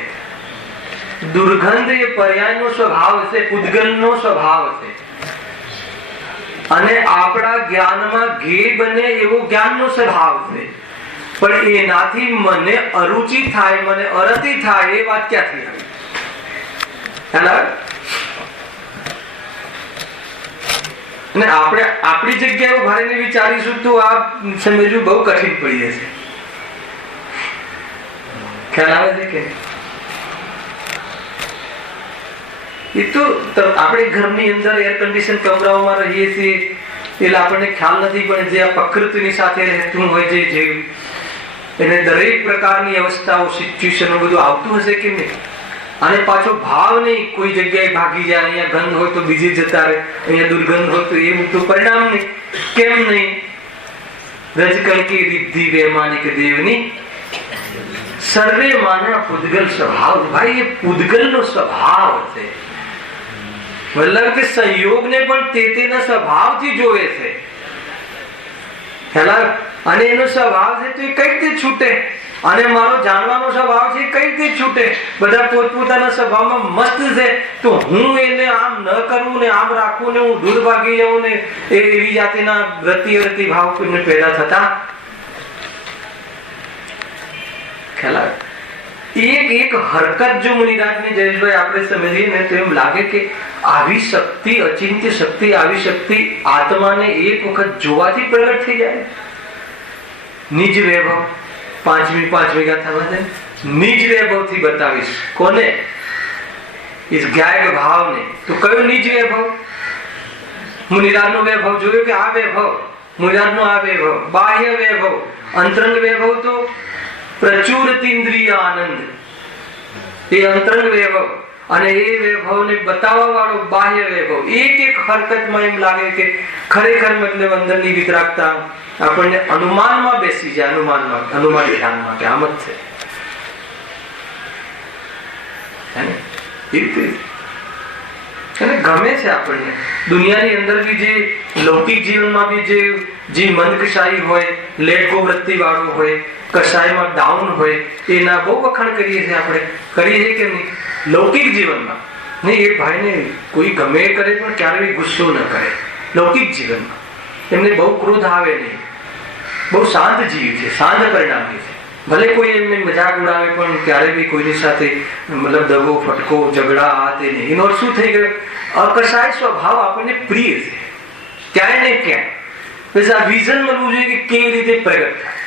દુર્ગંધ એ પર્યાયનો સ્વભાવ છે, ઉદ્ગલનો સ્વભાવ છે. અને આપણા જ્ઞાનમાં ઘી બને એવો જ્ઞાનનો સ્વભાવ છે. પણ એનાથી મને અરુચિ થાય, મને અરતિ થાય, એ વાત ક્યાંથી આવી? અને આપણે આપણી જગ્યાએ ભારીને વિચારીશું તો આ સમજવું બહુ કઠિન પડી જશે. ખ્યાલ આવે છે કે? એ તો આપણે ઘરની અંદર એર કન્ડિશન કમરાઓમાં રહીએ છીએ એટલે આપણને ખ્યાલ નથી, પણ જે આ પ્રકૃતિની સાથે રહેતું હોય છે જે એને દરેક પ્રકારની અવસ્થાઓ, સિચ્યુએશનો બધું આવતું હશે કે નહીં? અને પાછો ભાવ નહીં. કોઈ જગ્યાએ ભાગી જાય, અહીંયા ગંધ હોય તો બીજી જતા રહે, અહીંયા દુર્ગંધ હોય તો એવું તો પરિણામ નહીં. કેમ નહીં? રજકણકી રિદ્ધિ વૈમાનિક દેવની સર્વે માના પૂદગલ સ્વભાવ. ભાઈ, એ પૂદગલનો સ્વભાવ છે. મતલબ કે સંયોગને પણ તેના સ્વભાવથી જોવે છે. અને એનો સ્વભાવ છે તો એ કઈ રીતે છૂટે? અને મારો જાણવાનો સ્વભાવ છે કઈ રીતે છૂટે? બધા પોતપોતાના સ્વભાવમાં મસ્ત છે, તો હું એને આમ ન કરવું ને આમ રાખવું ને હું દૂર ભાગી જાઉં ને એવી જાતિના રતિ ભાવ પેદા થતા ખ્યાલ આવે? એક હરકત જો મુનિરાજની જયેશભાઈ આપણે સમજીએ ને તો એમ લાગે કે આવી શક્તિ, અચિંત્ય શક્તિ, આવી શક્તિ આત્માને એક વખત જોવાથી પ્રગટ થઈ જાય. નિજ વૈભવ, પાંચમી ગાથામાં છે, નિજ વૈભવ થી બતાવીશ. કોને? ઇસ જ્ઞાયક ભાવને. તો કયું નિજ વૈભવ? મુનિરાજનો વૈભવ જોયું કે આ વૈભવ, મુનિરાજનો આ વૈભવ, બાહ્ય વૈભવ. અંતરંગ વૈભવ તો પ્રચુર ઇન્દ્રિય આનંદ, એ અંતરંગ વૈભવ. અને એ વૈભવને બતાવવા વાળો બાહ્ય વૈભવ. એક હરકતમાં એમ લાગે કે ખરેખર મતલબ અંદરની વિતરાગતા આપણને અનુમાનમાં બેસી જાય, અનુમાન ધ્યાનમાં કે આમ જ છે. અને ગમે છે આપણને દુનિયાની અંદર બી જે લૌકિક જીવનમાં બી જે મંદકશાહી હોય, લેટ ગો વૃત્તિ વાળું હોય, કશાયમાં ડાઉન હોય, એના બહુ વખાણ કરીએ છીએ આપણે. કરીએ છીએ કે નહીં? લૌકિક જીવનમાં નહીં, એ ભાઈને કોઈ ગમે કરે પણ ક્યારે ગુસ્સો ન કરે. લૌકિક જીવનમાં એમને બહુ ક્રોધ આવે નહીં, બહુ શાંત જીવ છે, શાંત પરિણામી છે. ભલે કોઈ એમને મજાક ઉડાવે પણ ક્યારે બી કોઈની સાથે મતલબ દગો, ફટકો, ઝઘડા આ તે નહીં. એનો શું થઈ ગયો? અકશાય સ્વભાવ આપણને પ્રિય છે ક્યાંય ને ક્યાંય. બસ આ વિઝન મળવું જોઈએ કે કેવી રીતે પ્રગટ થાય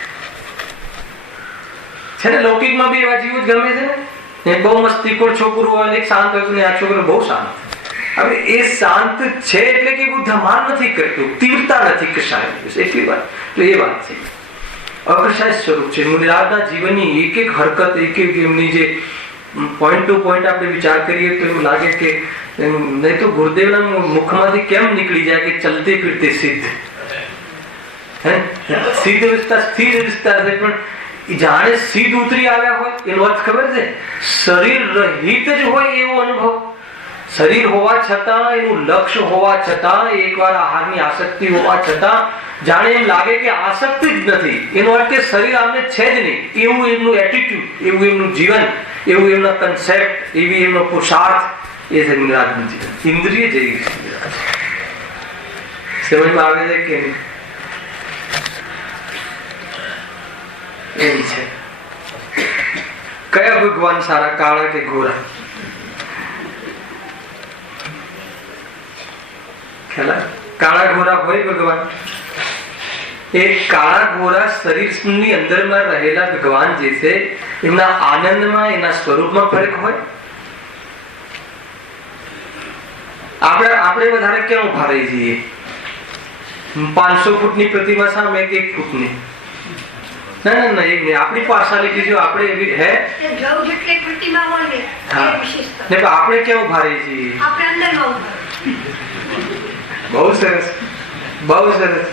છે ને. લૌકિકમાં બી એવા જીવો જ ગમે છે ને. બહુ મસ્તીખોર છોકરું હોય ને એક શાંત હોય ને આ છોકરો બહુ શાંત. હવે એ શાંત છે એટલે કે એવું ધમાલ નથી કરતું, તીવ્રતા નથી કશાય. એટલી વાત તો એ વાત છે. અકશાય સ્વરૂપ છે મુનિરાજના જીવનની એક હરકત, એક એમની જે પોઈન્ટ ટુ પોઈન્ટ આપણે વિચાર કરીએ તો એવું લાગે કે નહીં તો ગુરુદેવના મુખમાંથી કેમ નીકળી જાય કે ચલતે ફિરતે સિદ્ધ. સિદ્ધ વિસ્તાર, સ્થિર વિસ્તાર છે, પણ જાણે સિદ્ધ ઉતરી આવ્યા હોય એનો અર્થ ખબર છે? શરીર રહિત જ હોય એવો અનુભવ. શરીર હોવા છતાં, એનું લક્ષ્ય હોવા છતાં, એકવાર આહારની આસક્તિ હોવા છતાં જાણે એમ લાગે કે આસક્તિ જ નથી. એનો અર્થ કે શરીર આમને છે જ નહીં એવું એમનું એટીટ્યુડ, એવું એમનું જીવન, એવું એમનો કન્સેપ્ટ, એવી એમનો પુરુષાર્થ. એ છે મુનિરાજનું જીવન. ઇન્દ્રિય જેવી સમજમાં આવે છે કે એમ છે. કયા ભગવાન સારા, કાળા કે ગોરા? કાળા ગોરા હોય ભગવાન. એ કાળા ગોરા શરીરની અંદરમાં રહેલા ભગવાન જે છે એમના આનંદમાં, એના સ્વરૂપમાં ફરક હોય. આપણે વધારે કેમ ઉભા રહી જઈએ? 500 ફૂટની પ્રતિમા સામે 1 ફૂટની. ના આપણી પાર્સાલિટી જો આપણે એવી હે આપણે કેમ ઉભા રહી છીએ? બહુ સરસ, બહુ સરસ.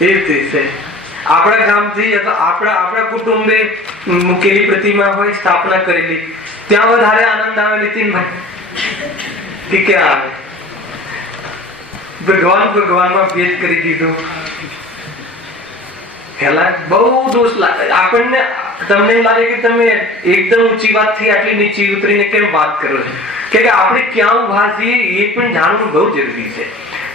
એ રીતે છે આપણા ગામથી આપણા કુટુંબે મૂકેલી પ્રતિમા હોય, સ્થાપના કરેલી, ત્યાં વધારે આનંદ આવે નીતિનભાઈ કે આવે? ભગવાનમાં ભેદ કરી દીધો. પેલા બહુ દોષ લાગે આપણને. તમને એમ લાગે કે તમે એકદમ ઊંચી વાત થી આટલી નીચી ઉતરીને કેમ વાત કરો છો? કે આપણે ક્યાં ઉભા છીએ એ પણ જાણવું બહુ જરૂરી છે.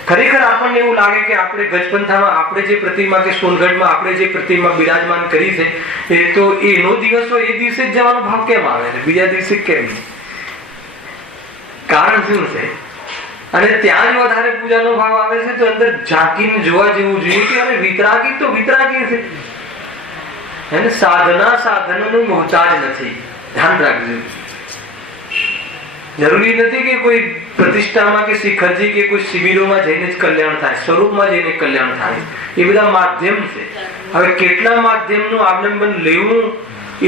ખરેખર આપણને એવું લાગે કે આપણે ગજપંથામાં આપણે જે પ્રતિમા કે સોનગઢમાં આપણે જે પ્રતિમા બિરાજમાન કરી છે એ તો એનો દિવસ હોય એ દિવસે જ જવાનો ભાવ કેમ આવે છે, બીજા દિવસે કેમ? કારણ શું છે? અને ત્યાં જ વધારે પૂજાનો ભાવ આવે છે તો અંદર ઝાંકીને જોવા જેવું જોઈએ કે અરે વિતરાગી તો વિતરાગી છે. એને સાધના સાધનનું મોહતાજ નથી. ધ્યાન રાખજો. જરૂરી નથી કે કોઈ પ્રતિષ્ઠામાં કે શિખરજી કે કોઈ શિબિરોમાં જઈને જ કલ્યાણ થાય, સ્વરૂપમાં જઈને કલ્યાણ થાય. એ બધા માધ્યમ છે. હવે કેટલા માધ્યમનું અવલંબન લેવું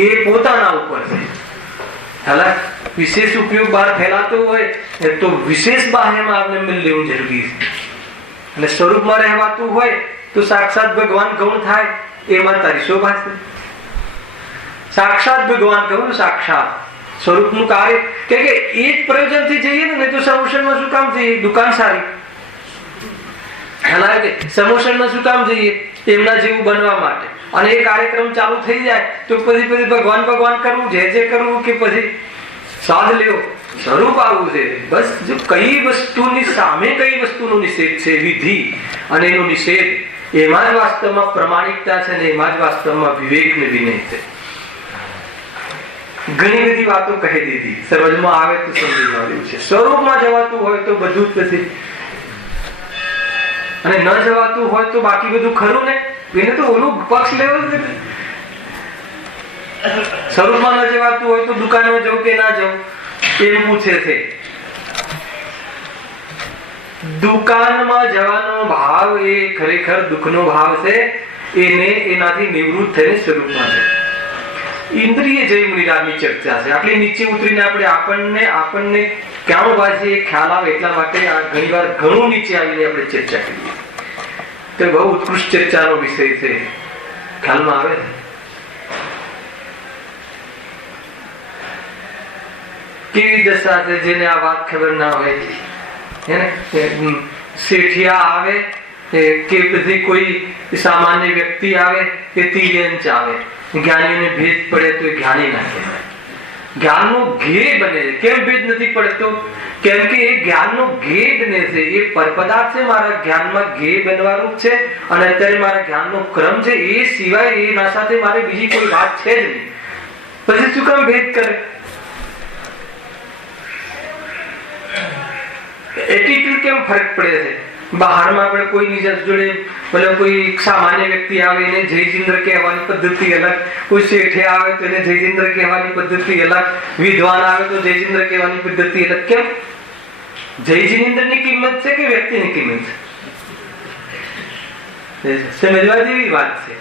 એ પોતાના ઉપર છે. વિશેષ ઉપયોગ બહાર ફેલાતો હોય તો વિશેષ બાહ્યમાં અવલંબન લેવું જરૂરી છે. અને સ્વરૂપમાં રહેવાતું હોય તો સાક્ષાત ભગવાન ગૌણ થાય એમાં તારી શોભા છે. સાક્ષાત ભગવાન કહું, સાક્ષાત સ્વરૂપનું કાર્ય કે એ જ પ્રયોજનથી જઈએ ને તો સૌશનમાં શું કામ જઈએ? દુકાન સારી, ખ્યાલ આવે કે સમોસણમાં શું કામ જઈએ? એમના જેવું બનવા માટે. અને એ કાર્યક્રમ ચાલુ થઈ જાય તો પછી ભગવાન ભગવાન કરવું, જે કરવું, કે પછી સ્વાદ લેવો, સ્વરૂપ આવવું છે. બસ જો કઈ વસ્તુની સામે કઈ વસ્તુનો નિષેધ છે, વિધિ અને એનો નિષેધ, એમાં જ વાસ્તવમાં પ્રમાણિકતા છે ને એમાં જ વાસ્તવમાં વિવેક ને વિનય છે. ઘણી બધી વાતો કહી દીધી, સમજમાં આવે તો સમજી આવ્યું છે. સ્વરૂપમાં જવાતું હોય તો બધું જ નથી, અને ન જવાતું હોય તો બાકી બધું ખરું ને. એને તો ઓલું પક્ષ લેવો જ નથી. સ્વરૂપમાં ન જવાતું હોય તો દુકાનમાં જવું કે ના જવું એમ પૂછે છે. દુકાનમાં જવાનો ભાવ એ ખરેખર દુઃખનો ભાવ છે. એને એનાથી નિવૃત્ત થઈને સ્વરૂપમાં છે. ઇન્દ્રિય જય મુનિરાજની ચર્ચા છે. આટલી નીચે ઉતરીને આપણને ક્યાં પાસે ખ્યાલ આવે એટલા માટે આ ઘણી વાર ઘણું નીચે આવીને આપણે ચર્ચા કરીએ તો બહુ ઉત્કૃષ્ટ ચર્ચાનો વિષય છે. ખ્યાલમાં આવે છે? કેવી દશા છે જેને આ વાત ખબર ના હોય, એને શેઠિયા આવે કે પછી કોઈ સામાન્ય વ્યક્તિ આવે કે તિર્યંચ આવે, જ્ઞાનીઓને ભેદ પડે તો એ જ્ઞાની ના કહેવાય. જ્ઞાનનો ઘેર બને છે. કેમ ભેદ નથી પડતો? કેમ કે એ જ્ઞાનનો ઘેર બને છે. એ પરપદાર્થ છે, મારા જ્ઞાનમાં ઘેર બનવાનું છે. અને અત્યારે મારા જ્ઞાનનો ક્રમ છે. એ સિવાય એના સાથે મારે બીજી કોઈ વાત છે જ નહીં. પછી શું કામ ભેદ કરે? એટીટ્યુડ કેમ ફરક પડે છે? બહારમાં આપણે કોઈની જોડે મતલબ કોઈ સામાન્ય વ્યક્તિ આવે એને જયચિંદ્ર કહેવાની પદ્ધતિ અલગ, કોઈ શેઠે આવે તો એને જયચિંદ્ર કહેવાની પદ્ધતિ અલગ, વિદ્વાન આવે તો જયચિંદ્ર કહેવાની પદ્ધતિ અલગ. કેમ? જયચિંદ્રની કિંમત છે કે વ્યક્તિની કિંમત છે? સમજવા જેવી વાત છે.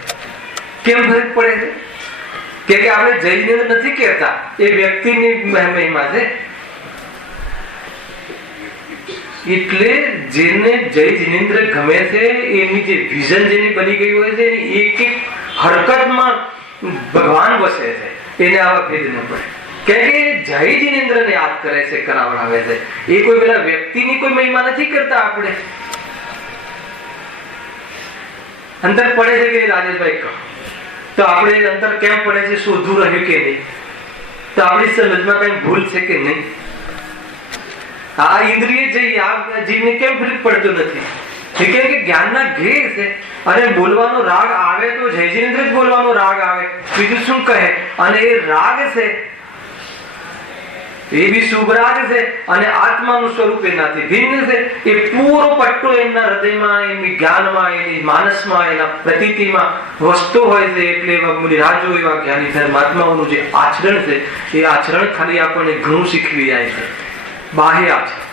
કેમ ફરક પડે છે? કે આપણે જયચિંદ્ર નથી કહેતા, એ વ્યક્તિની મહિમા છે. એટલે જેને જય જિનેન્દ્ર ગમે છે એની જે વિઝન જેની બની ગઈ હોય છે એની એક એક હરકતમાં ભગવાન વસે છે. એને આવા ભેદ ન પડે. કેમ કે જય જિનેન્દ્રને યાદ કરે છે, કરાવડાવે છે. એ કોઈ પેલા વ્યક્તિની કોઈ મહિમા નથી કરતા. આપણે અંતર પડે છે કે રાજેશભાઈ કહો તો આપણે અંતર કેમ પડે છે શોધવું રહ્યું કે નહીં? તો આપણી સમજમાં કઈ ભૂલ છે કે નહીં? આ ઇન્દ્રિય જીવને કેમ ફરક પડતો નથી? કેમ કે જ્ઞાનના ઘેર છે. અને બોલવાનો રાગ આવે તો જયજિનેન્દ્ર જ બોલવાનો રાગ આવે, બીજું શું કહે? અને એ રાગ છે એ બી શુભ રાગ છે. અને આત્માનું સ્વરૂપ એનાથી ભિન્ન છે. એ પૂરો પટ્ટો એમના હૃદયમાં, એમની જ્ઞાનમાં, એની માનસમાં, એના પ્રતીતિમાં વસતો હોય છે. એટલે એવા મુનિરાજો, એવા જ્ઞાની ધર્માત્માઓનું જે આચરણ છે એ આચરણ ખાલી આપણને ઘણું શીખવી જાય છે. બાહ્ય છે.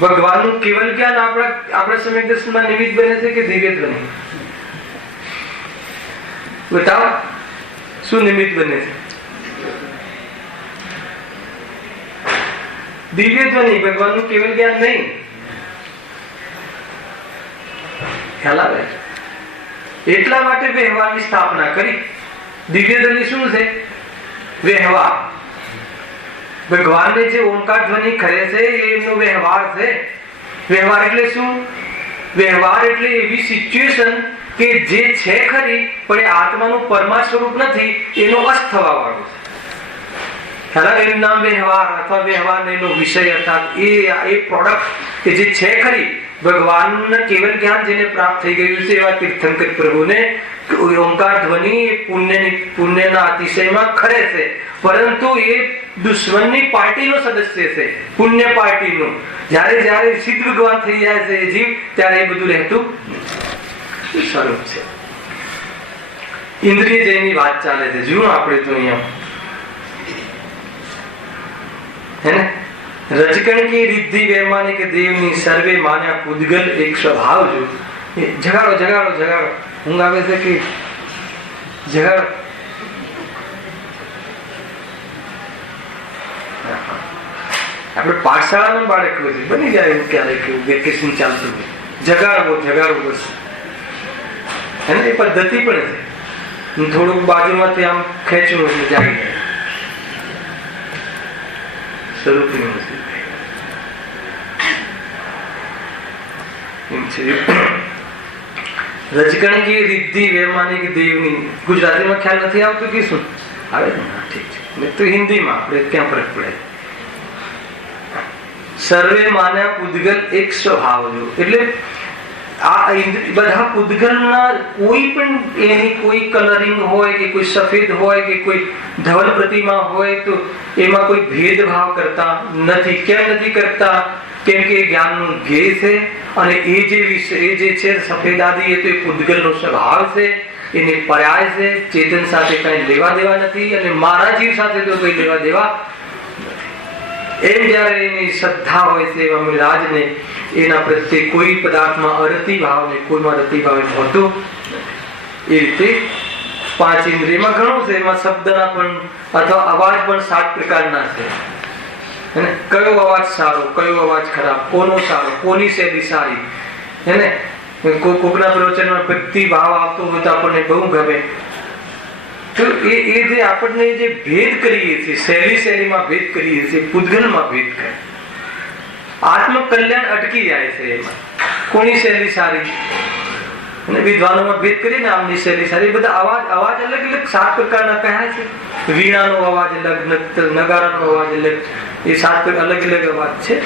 ભગવાનનું કેવલ જ્ઞાન આપણા સમ્યક દર્શનમાં નિમિત્ત બને છે કે દિવ્ય ધ્વનિ? બતાવો, શું નિમિત્ત બને છે? દિવ્ય ધ્વનિ, ભગવાનનું કેવલ જ્ઞાન નહીં. ખ્યાલ આવે? એટલા માટે વ્યવહારની સ્થાપના કરી. દિવ્ય ધ્વનિ શું છે? વ્યવહાર. ભગવાનને જે ઓમકાર ધ્વનિ કરે છે એમનો વ્યવહાર છે. વ્યવહાર એટલે શું? વ્યવહાર એટલે એવી સિચ્યુએશન કે જે છે ખરી પણ એ આત્માનું પરમા સ્વરૂપ નથી, એનો અસ્ત થવા વાળો છે. એનું નામ વ્યવહાર અથવા વ્યવહાર એનો વિષય અર્થાત એ પ્રોડક્ટ કે જે છે ખરી. ભગવાન કેવલ જ્ઞાન જેને પ્રાપ્ત થઈ ગયું છે એવા તીર્થંકર પ્રભુને ઓમકાર ધ્વનિ પુણ્યના અતિશયમાં ખરે છે. પરંતુ એ દુશ્મનની પાર્ટીનો સદસ્ય છે, પુણ્ય પાર્ટીનો. જ્યારે સિદ્ધ ભગવાન થઈ જાય છે જીવ, ત્યારે એ બધું રહેતું સ્વરૂપ છે. ઇન્દ્રિય જયની વાત ચાલે છે. જુઓ આપણે તો અહીંયા હે ને, રજકણ की रिद्धि वैमानिक देवनी सर्वे मान्या पुद्गल एक स्वभाव जो જગાડો જગાડો જગાડો. ઊંઘ આવે છે કે જગાડો. આપણે પાઠશાળાના બાળકો છે, બની જાય એવું ક્યારેક વેકેશન ચાલતું જગાડવો જગાડવો બસ. એને એ પદ્ધતિ પણ છે. થોડુંક બાજુમાંથી આમ ખેંચવું એટલે જાગી જાય. સ્વરૂપની વસ્તુ એમ છે. રજકણ કે રિદ્ધિ વૈમાનિક દેવની ગુજરાતીમાં ખ્યાલ નથી આવતો કે શું આવે ને? ઠીક છે, તો હિન્દીમાં આપણે ક્યાં ફરક પડે. સર્વે માન્યા પૂદગલ એક સ્વભાવ જો, એટલે આ બધા પૂદગલના કોઈ પણ એની કોઈ કલરિંગ હોય કે કોઈ સફેદ હોય કે કોઈ ધવલ પ્રતિમા હોય તો એમાં કોઈ ભેદભાવ કરતા નથી. કેમ નથી કરતા? કેમ કે જ્ઞાનનું ધ્યેય છે અને એ જે છે સફેદ આદિ એ તો એ પૂદગલનો સ્વભાવ છે, એને પર્યાય છે, ચેતન સાથે કઈ લેવા દેવા નથી અને મારા જીવ સાથે તો કોઈ લેવા દેવા નથી. એમ જયારે એની શ્રદ્ધા હોય છે રાજને એના પ્રત્યે કોઈ પદાર્થમાં અરતિ ભાવ ને કોઈમાં રતિ ભાવ હોતો. એ રીતે પાંચ ઇન્દ્રિયમાં ઘણું છે, એમાં શબ્દના પણ અથવા અવાજ પણ 7 પ્રકારના છે. કયો અવાજ સારો, કયો અવાજ ખરાબ, કોનો સારો, કોની શૈલી સારી, હે કોકના પ્રવચનમાં ભક્તિ ભાવ આવતો હોય તો આપણને બહુ ગમે. તો એ જે આપણને જે ભેદ કરીએ છીએ, શૈલીમાં ભેદ કરીએ છીએ, પૂદગલમાં ભેદ કરે, આત્મકલ્યાણ અટકી જાય છે એમાં. કોની શૈલી સારી, અને વિદ્વાનોમાં ભેદ કરીને આમની શૈલી સારી. બધા અવાજ અલગ અલગ 7 પ્રકારના કહ્યા છે. વીણાનો અવાજ અલગ, નગારાનો અવાજ અલગ, એ 7 અલગ અલગ અવાજ છે.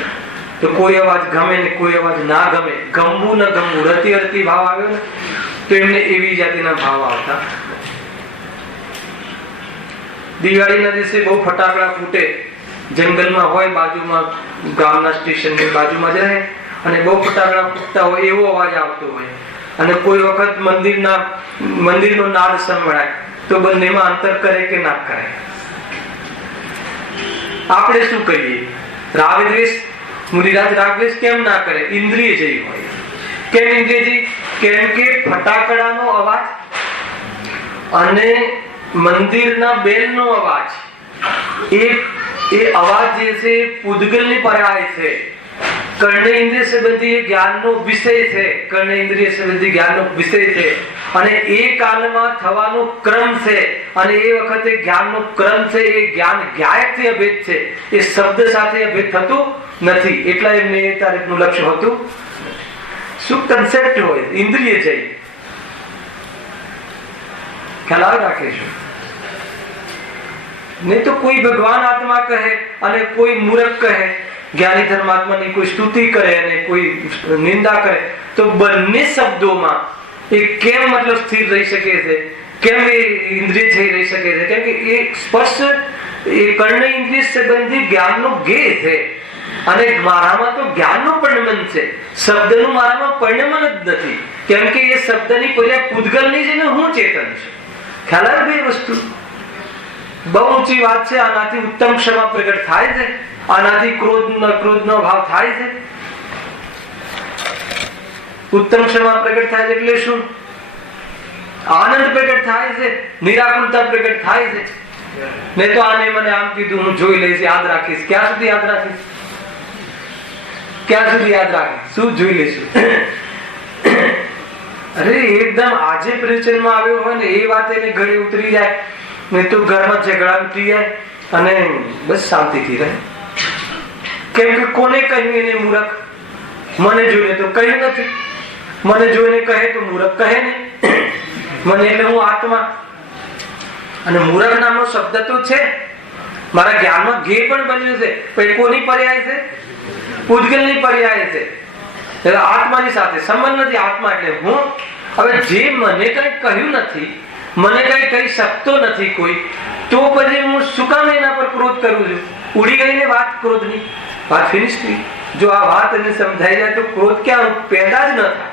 તો કોઈ અવાજ ગમે ને કોઈ અવાજ ના ગમે, ગમવું ન ગમવું, રતિ અરતિ ભાવ આવ્યો ને તો એમને એવી જાતિના ભાવ આવતા. દિવાળીના દિવસે બહુ ફટાકડા ફૂટે, જંગલમાં હોય બાજુમાં, ગામના સ્ટેશનની બાજુમાં જ રહે અને બહુ ફટાકડા ફૂટતા હોય એવો અવાજ આવતો હોય અને કોઈ વખત મંદિરનો નાદ સંભળાય તો બંનેમાં અંતર કરે કે ના કરે? આપણે શું કરીએ? રાગદ્વેષ, મુનિરાજ રાગદ્વેષ કેમ ના કરે? ઇન્દ્રિય જય હોય. કેમ ઇન્દ્રિય જય? કેમ કે ફટાકડાનો અવાજ અને મંદિરના બેલનો અવાજ એ અવાજ જે છે પૂદગલની પર્યાય છે. કર્ણેન્દ્રિય સંબંધી જ્ઞાનનો વિષય છે, કર્ણેન્દ્રિય સંબંધી જ્ઞાનનો વિષય છે અને એ કાલમાં થવાનો ક્રમ છે અને એ વખતે જ્ઞાનનો ક્રમ છે. એ જ્ઞાન જ્ઞાયકથી અભેદ છે, એ શબ્દ સાથે અભેદ થતું નથી. એટલા એમને એ તારીખનું લક્ષ્ય હતું. શું કન્સેપ્ટ હોય? ઇન્દ્રિય જય. ખ્યાલ રાખીશું. નહીં તો કોઈ ભગવાન આત્મા કહે અને કોઈ મૂર્ખ કહે, જ્ઞાની ધર્માત્માની કોઈ સ્તુતિ કરે અને કોઈ નિંદા કરે, તો બંને શબ્દોમાં એ કેમ મતલબ સ્થિર રહી શકે છે? કેમ એ ઇન્દ્રિય જઈ રહી શકે છે? કેમ કે એ સ્પર્શ એ કર્ણ ઇન્દ્રિય સંબંધી જ્ઞાનનો જ્ઞેય છે અને મારામાં તો જ્ઞાનનું પરિણમન છે, શબ્દનું મારામાં પરિણમન જ નથી. કેમ કે એ શબ્દની પર્યાય પૂદગલની છે ને હું ચેતન છું. ખ્યાલ આવે બે વસ્તુ? બહુ ઊંચી વાત છે. આનાથી ઉત્તમ ક્ષમા પ્રગટ થાય છે, આનાથી ક્રોધનો ભાવ થાય છે. ઉત્તમ ક્ષમા પ્રગટ થાય છે એટલે શું? આનંદ પ્રગટ થાય છે, નિરાકુરતા પ્રગટ થાય છે. નહીં તો આને મને આમ કીધું, હું જોઈ લઈશ, યાદ રાખીશ. ક્યાં સુધી યાદ રાખીશ? ક્યાં સુધી યાદ રાખીશ? શું જોઈ લઈશું? અરે એકદમ આજે પ્રવચનમાં આવ્યો હોય ને એ વાત એને ઘરે ઉતરી જાય, નહીં તો ઘરમાં ઝઘડા ઉતરી જાય અને બસ શાંતિથી રહે. કેમ કે કોને કહ્યું એને મૂર્ખ? મને જોઈને તો કહ્યું નથી. મને જોઈને કહે તો મૂર્ખ કહે નહીં. મને એટલે હું આત્મા. અને મૂર્ખ નામનો શબ્દ તો છે મારા જ્ઞાનમાં ઘે પણ બન્યું છે, પણ કોની પર્યાય છે? પૂદગલની પર્યાય છે. આત્માની સાથે સંબંધ નથી. આત્મા એટલે હું. હવે જે મને કઈ કહ્યું નથી, મને કઈ કહી શકતો નથી કોઈ, તો પછી હું શું કામ એના પર ક્રોધ કરું છું? ઉડી ગઈ ને વાત ક્રોધની. વાત ફિનિશ થઈ. જો આ વાત એને સમજાઈ જાય તો ક્રોધ ક્યાં પેદા જ ન થાય.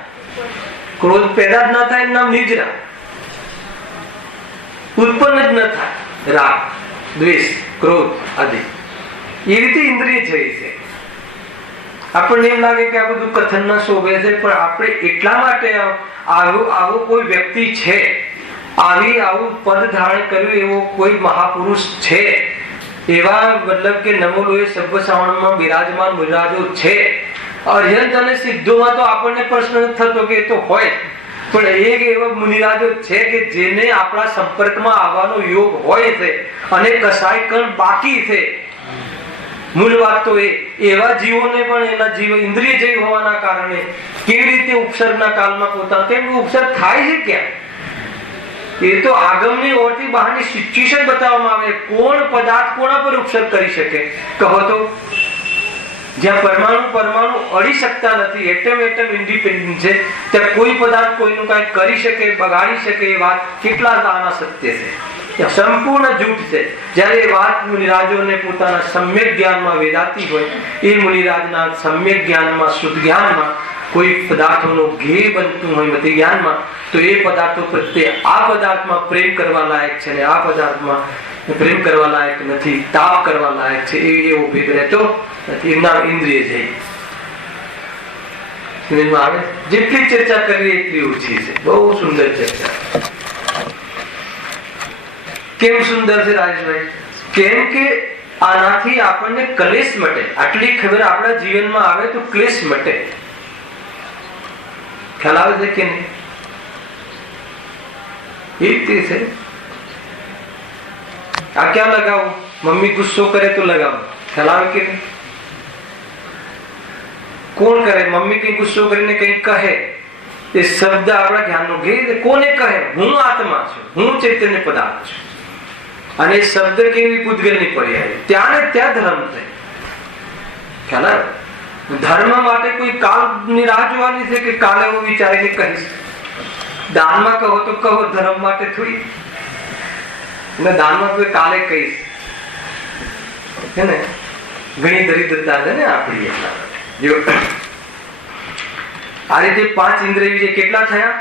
ક્રોધ પેદા જ ન થાય એનું નામ નિજરા. ઉત્પન્ન જ ન થાય રાગ, દ્વેષ, ક્રોધ આદિ. એ રીતે ઇન્દ્રિય જય છે. આપણને એમ લાગે કે આ બધું કથન ના શોભે છે, પણ આપણે એટલા માટે આવો કોઈ વ્યક્તિ છે, આવું પદ ધારણ કર્યું એવો કોઈ મહાપુરુષ છે, એવા મતલબ કે નમોલોએ સર્વ શ્રાવણમાં બિરાજમાન મુનિરાજો છે. અર્યંત અને સિદ્ધોમાં તો આપણને પ્રશ્ન થતો કે એ તો હોય, પણ એક એવા મુનિરાજો છે કે જેને આપણા સંપર્કમાં આવવાનો યોગ હોય છે અને કસાય કણ બાકી છે. મૂળ વાત તો એવા જીવોને પણ એના જીવ ઇન્દ્રિય જય હોવાના કારણે કેવી રીતે ઉપસર્ગના કાળમાં પોતાના કેમ ઉપસર્ગ થાય છે ક્યાં? એ તો આગમની ઓરથી બહારની સિચ્યુએશન બતાવવામાં આવે. કોણ પદાર્થ કોના પર ઉપસર્ગ કરી શકે કહો તો? જ્યાં પરમાણુ અડી શકતા નથી, એટમ ઇન્ડિપેન્ડન્ટ છે, ત્યાં કોઈ પદાર્થ કોઈનું કાંઈ કરી શકે, બગાડી શકે, એ વાત કેટલા આના સત્ય છે? સંપૂર્ણ જૂઠ છે. જ્યારે એ વાત મુનિરાજોને પોતાના સમ્યક જ્ઞાનમાં વેદાતી હોય, એ મુનિરાજના સમ્યક જ્ઞાનમાં, શુદ્ધ જ્ઞાનમાં કોઈ પદાર્થોનો ઘેર બનતું હોય મતિ જ્ઞાનમાં, તો એ પદાર્થો પ્રત્યે આ પદાર્થમાં પ્રેમ કરવા લાયક છે ને આ પદાર્થમાં પ્રેમ કરવા લાયક નથી, તાપ કરવા લાયક છે, એવો ભેદ રહેતો નથી. એમના ઇન્દ્રિય જય સમજમાં આવે? જેટલી ચર્ચા કરવી એટલી ઓછી છે. બહુ સુંદર ચર્ચા. કેમ સુંદર છે રાજભાઈ? કેમ કે આનાથી આપણને ક્લેશ મટે. આટલી ખબર આપણા જીવનમાં આવે તો ક્લેશ મટે. ખ્યાલ આવે છે કે નહીં? એ છે. આ ક્યાં લગાવું? મમ્મી ગુસ્સો કરે તો લગાવું. ખ્યાલ આવે કે નહીં? કોણ કરે? મમ્મી કઈ ગુસ્સો કરીને કઈ કહે, એ શબ્દ આપણા જ્ઞાનનો ઘેર. કોને કહે? હું આત્મા છું, હું ચૈતન્ય પદાર્થ છું. અને શબ્દ કેવી પૂતગલની પડી આવી, ત્યાં ને ત્યાં ધર્મ થાય. ખ્યાલ આવે? ધર્મ માટે કોઈ કાળની રાહ જોવાની છે કે કાલે હું વિચારીને કહીશ? દાનમાં કહો તો કહો, ધર્મ માટે થોડી. અને દાનમાં કોઈ કાલે કહીશ છે ને? ઘણી દરિદ્રતા છે ને આપણી. જો આ રીતે 5 ઇન્દ્રિય વિજય કેટલા થયા?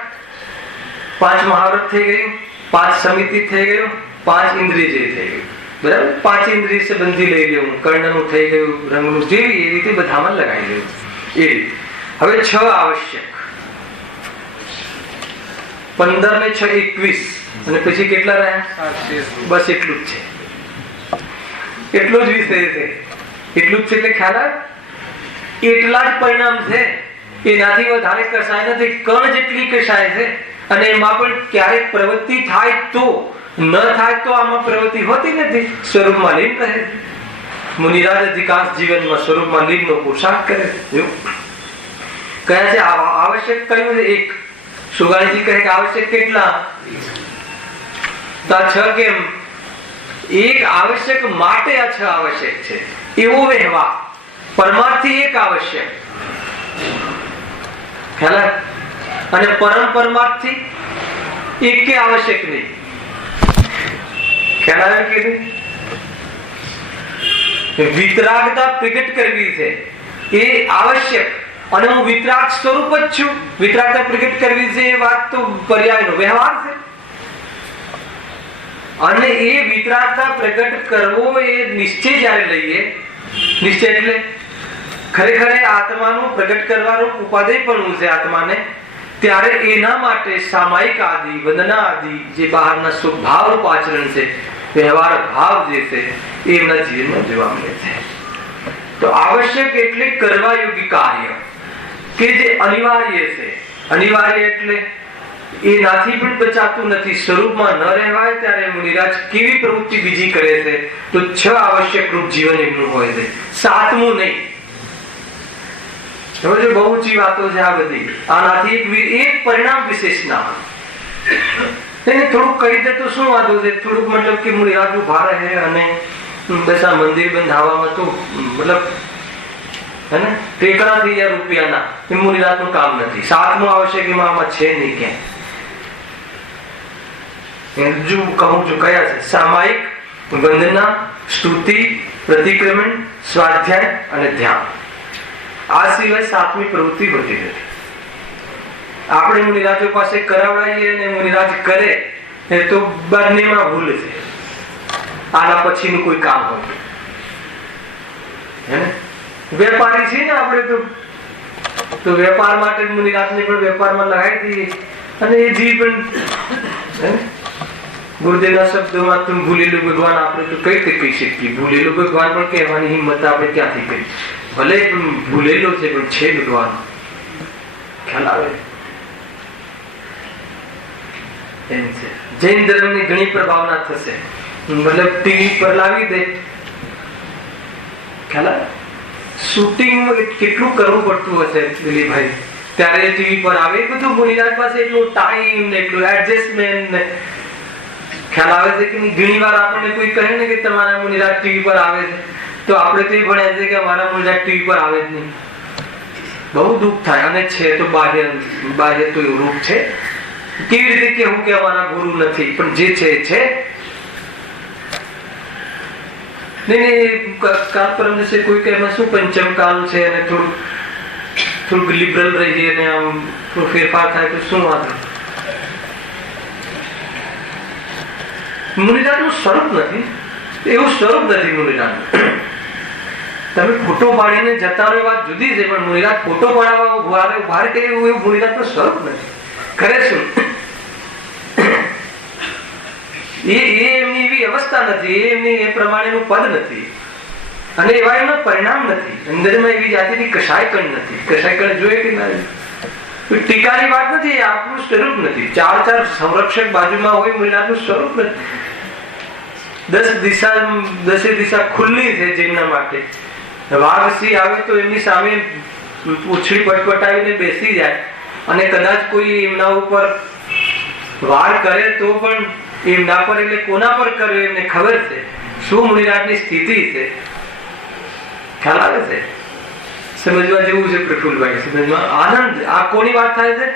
5 મહાવ્રત થઈ ગયું, 5 સમિતિ થઈ ગયું, 5 ઇન્દ્રિય જય થઈ ગયું. બરાબર? 5 ઇન્દ્રિય સંબંધી લઈ લેવું, કર્ણનું થઈ ગયું, રંગનું, જેવી એ રીતે બધામાં લગાવી લેવું. એ રીતે હવે 6 આવશ્યક. 15 ને 6 21, અને પછી કેટલા રહ્યા? બસ એટલું જ છે. એટલો જ વિષય છે. એટલું જ છે એટલે ખ્યાલ આવે? એટલા જ પરિણામ છે. એનાથી વધારે કસાય નથી. કણ જેટલી કસાય છે. અને એમાં પણ ક્યારેક પ્રવૃત્તિ થાય તો, ન થાય તો આમાં પ્રવૃત્તિ હોતી નથી. સ્વરૂપમાં લીન રહે. મુનિરાજ અધિકાંશ જીવનમાં સ્વરૂપમાં લીનનો પુરુષાર્થ કરે. કયા છે આવશ્યક? કયું છે? 1. સુગાણીજી કહે કે આવશ્યક કેટલા? તો 6 કેમ? 1 આવશ્યક માટે આ 6 આવશ્યક છે. એવો વ્યવહાર પરમાર્થી 1 આવશ્યક. ખ્યાલ? અને પરમ પરમાર્થી 1 કે આવશ્યક નહીં. ખ્યાલ આવે કે નહીં? વિતરાગતા પ્રગટ કરવી છે એ આવશ્યક. અને હું વિતરાગ સ્વરૂપ જ છું. વિતરાગતા પ્રગટ કરવી છે એ વાત તો પર્યાયનો વ્યવહાર છે. અને એ વિતરાગતા પ્રગટ કરવો એ નિશ્ચય જ્યારે લઈએ, નિશ્ચય એટલે ખરેખર આત્માનું પ્રગટ કરવાનું ઉપાદેય પણ છે આત્માને, ત્યારે એના માટે સામાયિક આદિ, વંદના આદિ જે બહારના સ્વભાવ રૂપ આચરણ છે, વ્યવહાર ભાવ જે છે, એ એમના જીવનમાં જોવા મળે છે. તો આવશ્યક એટલે કરવા યોગ્ય કાર્ય કે જે અનિવાર્ય છે. અનિવાર્ય એટલે એનાથી પણ બચાતું નથી. સ્વરૂપમાં ન રહેવાય ત્યારે મુનિરાજ કેવી પ્રવૃત્તિ બીજી કરે છે? તો 6 આવશ્યક રૂપ જીવન એમનું હોય છે. 7મું નહીં. બહુ ઊંચી વાતો છે આ બધી. આનાથી એક પરિણામ વિશેષ ના એને થોડુંક કહી દે તો શું વાંધો છે? થોડુંક મતલબ કે મુનિરાજ ઉભા રહે અને બસ આ મંદિર બંધાવવામાં તો મતલબ હે ને ટેકડા થઈ જાય રૂપિયાના, એ મુનિરાજનું કામ નથી. 7મું આવશ્યક એમાં આમાં છે નહીં ક્યાંય. કહું છું કયા છે? સામાયિક, વંદના, સ્તુતિ, પ્રતિક્રમણ, સ્વાધ્યાય અને ધ્યાન. આ સિવાય 7મી પ્રવૃત્તિ હોતી નથી. આપણે મુનિરાજો પાસે કરાવડાવીએ અને મુનિરાજ કરે એ તો બંનેમાં ભૂલ છે. આના પછીનું કોઈ કામ હોય હે ને? વેપારી છે ને આપણે તો વેપાર માટે મુનિરાજને પણ વેપારમાં લગાવી દઈએ. અને એ જીવ પણ ગુરુદેવના શબ્દોમાં તું ભૂલેલું ભગવાન આપણે તો કઈ રીતે કહી શકીએ? ભૂલેલું ભગવાન પણ કહેવાની હિંમત આપણે ક્યાંથી કરી? ભલે ભૂલેલો છે પણ છે ભગવાન. ખ્યાલ આવે? એમ છે. જૈન ધર્મની ઘણી પ્રભાવના થશે. મતલબ ટીવી પર લાવી દે ખ્યાલ શૂટિંગ કેટલું કરવું પડતું હશે દિલીપભાઈ, ત્યારે ટીવી પર આવે. એ બધું મુનિરાજ પાસે એટલું ટાઈમ ને એટલું એડજસ્ટમેન્ટ ને ખ્યાલ આવે છે કે ઘણી વાર આપણને કોઈ કહે ને કે તમારા મુનિરાજ ટીવી પર આવે છે, તો આપણે તો એ ભણ્યા છે કે અમારા મુનિરાજ ટીવી પર આવે જ નહીં. બહુ દુઃખ થાય. અને છે તો બાહ્ય તો એવું રૂપ છે. કેવી રીતે કેવું કે અમારા ગુરુ નથી, પણ જે છે એ છે. નહીં કાલ પરમ દિવસે કોઈ કે એમાં શું પંચમ કાલ છે અને થોડુંક લિબરલ રહીએ ને આમ થોડું ફેરફાર થાય તો શું વાંધો. મુનિરાજનું સ્વરૂપ નથી, એવું સ્વરૂપ નથી મુનિરાજનું. તમે ફોટો પાડીને જતા રહો વાત જુદી છે, પણ મુનિરાજ ફોટો પાડવા ઉભાર કરે એવું મુનિરાજનું સ્વરૂપ નથી. ખરે શું એ એમની એવી અવસ્થા નથી, એમની એ પ્રમાણેનું પદ નથી, અને એવા એમનું પરિણામ નથી. અંદરમાં એવી જાતિની કશાય કણ નથી. કશાય કણ જોઈએ કે ના ટીકાની વાત નથી. એ આપણું સ્વરૂપ નથી. ચાર સંરક્ષક બાજુમાં હોય, મુનિરાજનું સ્વરૂપ નથી. 10 દિશા ખુલ્લી છે જેમના માટે. વાઘ સિંહ આવે તો એમની સામે પૂંછડી પટપટાવીને બેસી જાય, અને કદાચ કોઈ એમના ઉપર વાર કરે તો પણ એમના પર એટલે કોના પર કર્યો એમને ખબર છે. શું મુનિરાજની સ્થિતિ છે ખ્યાલ આવે છે. સમજવા જેવું છે પ્રફુલભાઈ. સમજમાં આનંદ. આ કોની વાત થાય છે?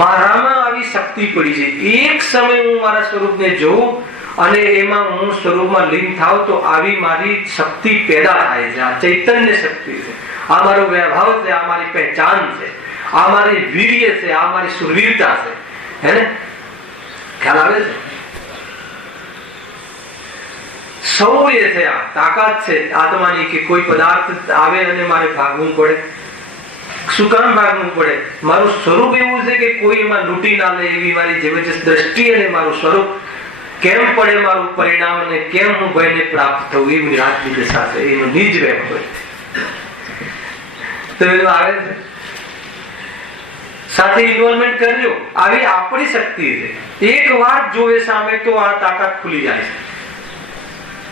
મારામાં આવી શક્તિ પડી છે. એક સમય હું મારા સ્વરૂપને જોઉં અને એમાં હું સ્વરૂપમાં લીન થાવ તો આવી મારી શક્તિ પેદા થાય છે. આ ચૈતન્ય શક્તિ છે, આ મારો વૈભવ છે, આ મારી પહેચાન છે, આ મારી વીર્ય છે, આ મારી સુરવીરતા છે. હે ને ખ્યાલ આવે છે? શૌર્ય છે, આ તાકાત છે આત્માની કે કોઈ પદાર્થ આવે અને મારે ભાગવું પડે. શું કામ ભાગવું પડે? મારું સ્વરૂપ એવું છે કે કોઈ એમાં લૂંટી ના લે એવી મારી જબરજસ્ત દ્રષ્ટિ અને મારું સ્વરૂપ કેમ પડે મારું પરિણામ અને કેમ હું ભયને પ્રાપ્ત થવું એ મુનિરાજની દશા છે. એનું નિજ વૈભવ તો એનું આવે છે. સાથે ઇન્વોલ્વમેન્ટ કરજો. આવી આપણી શક્તિ છે. એક વાર જોવે સામે તો આ તાકાત ખુલી જાય છે.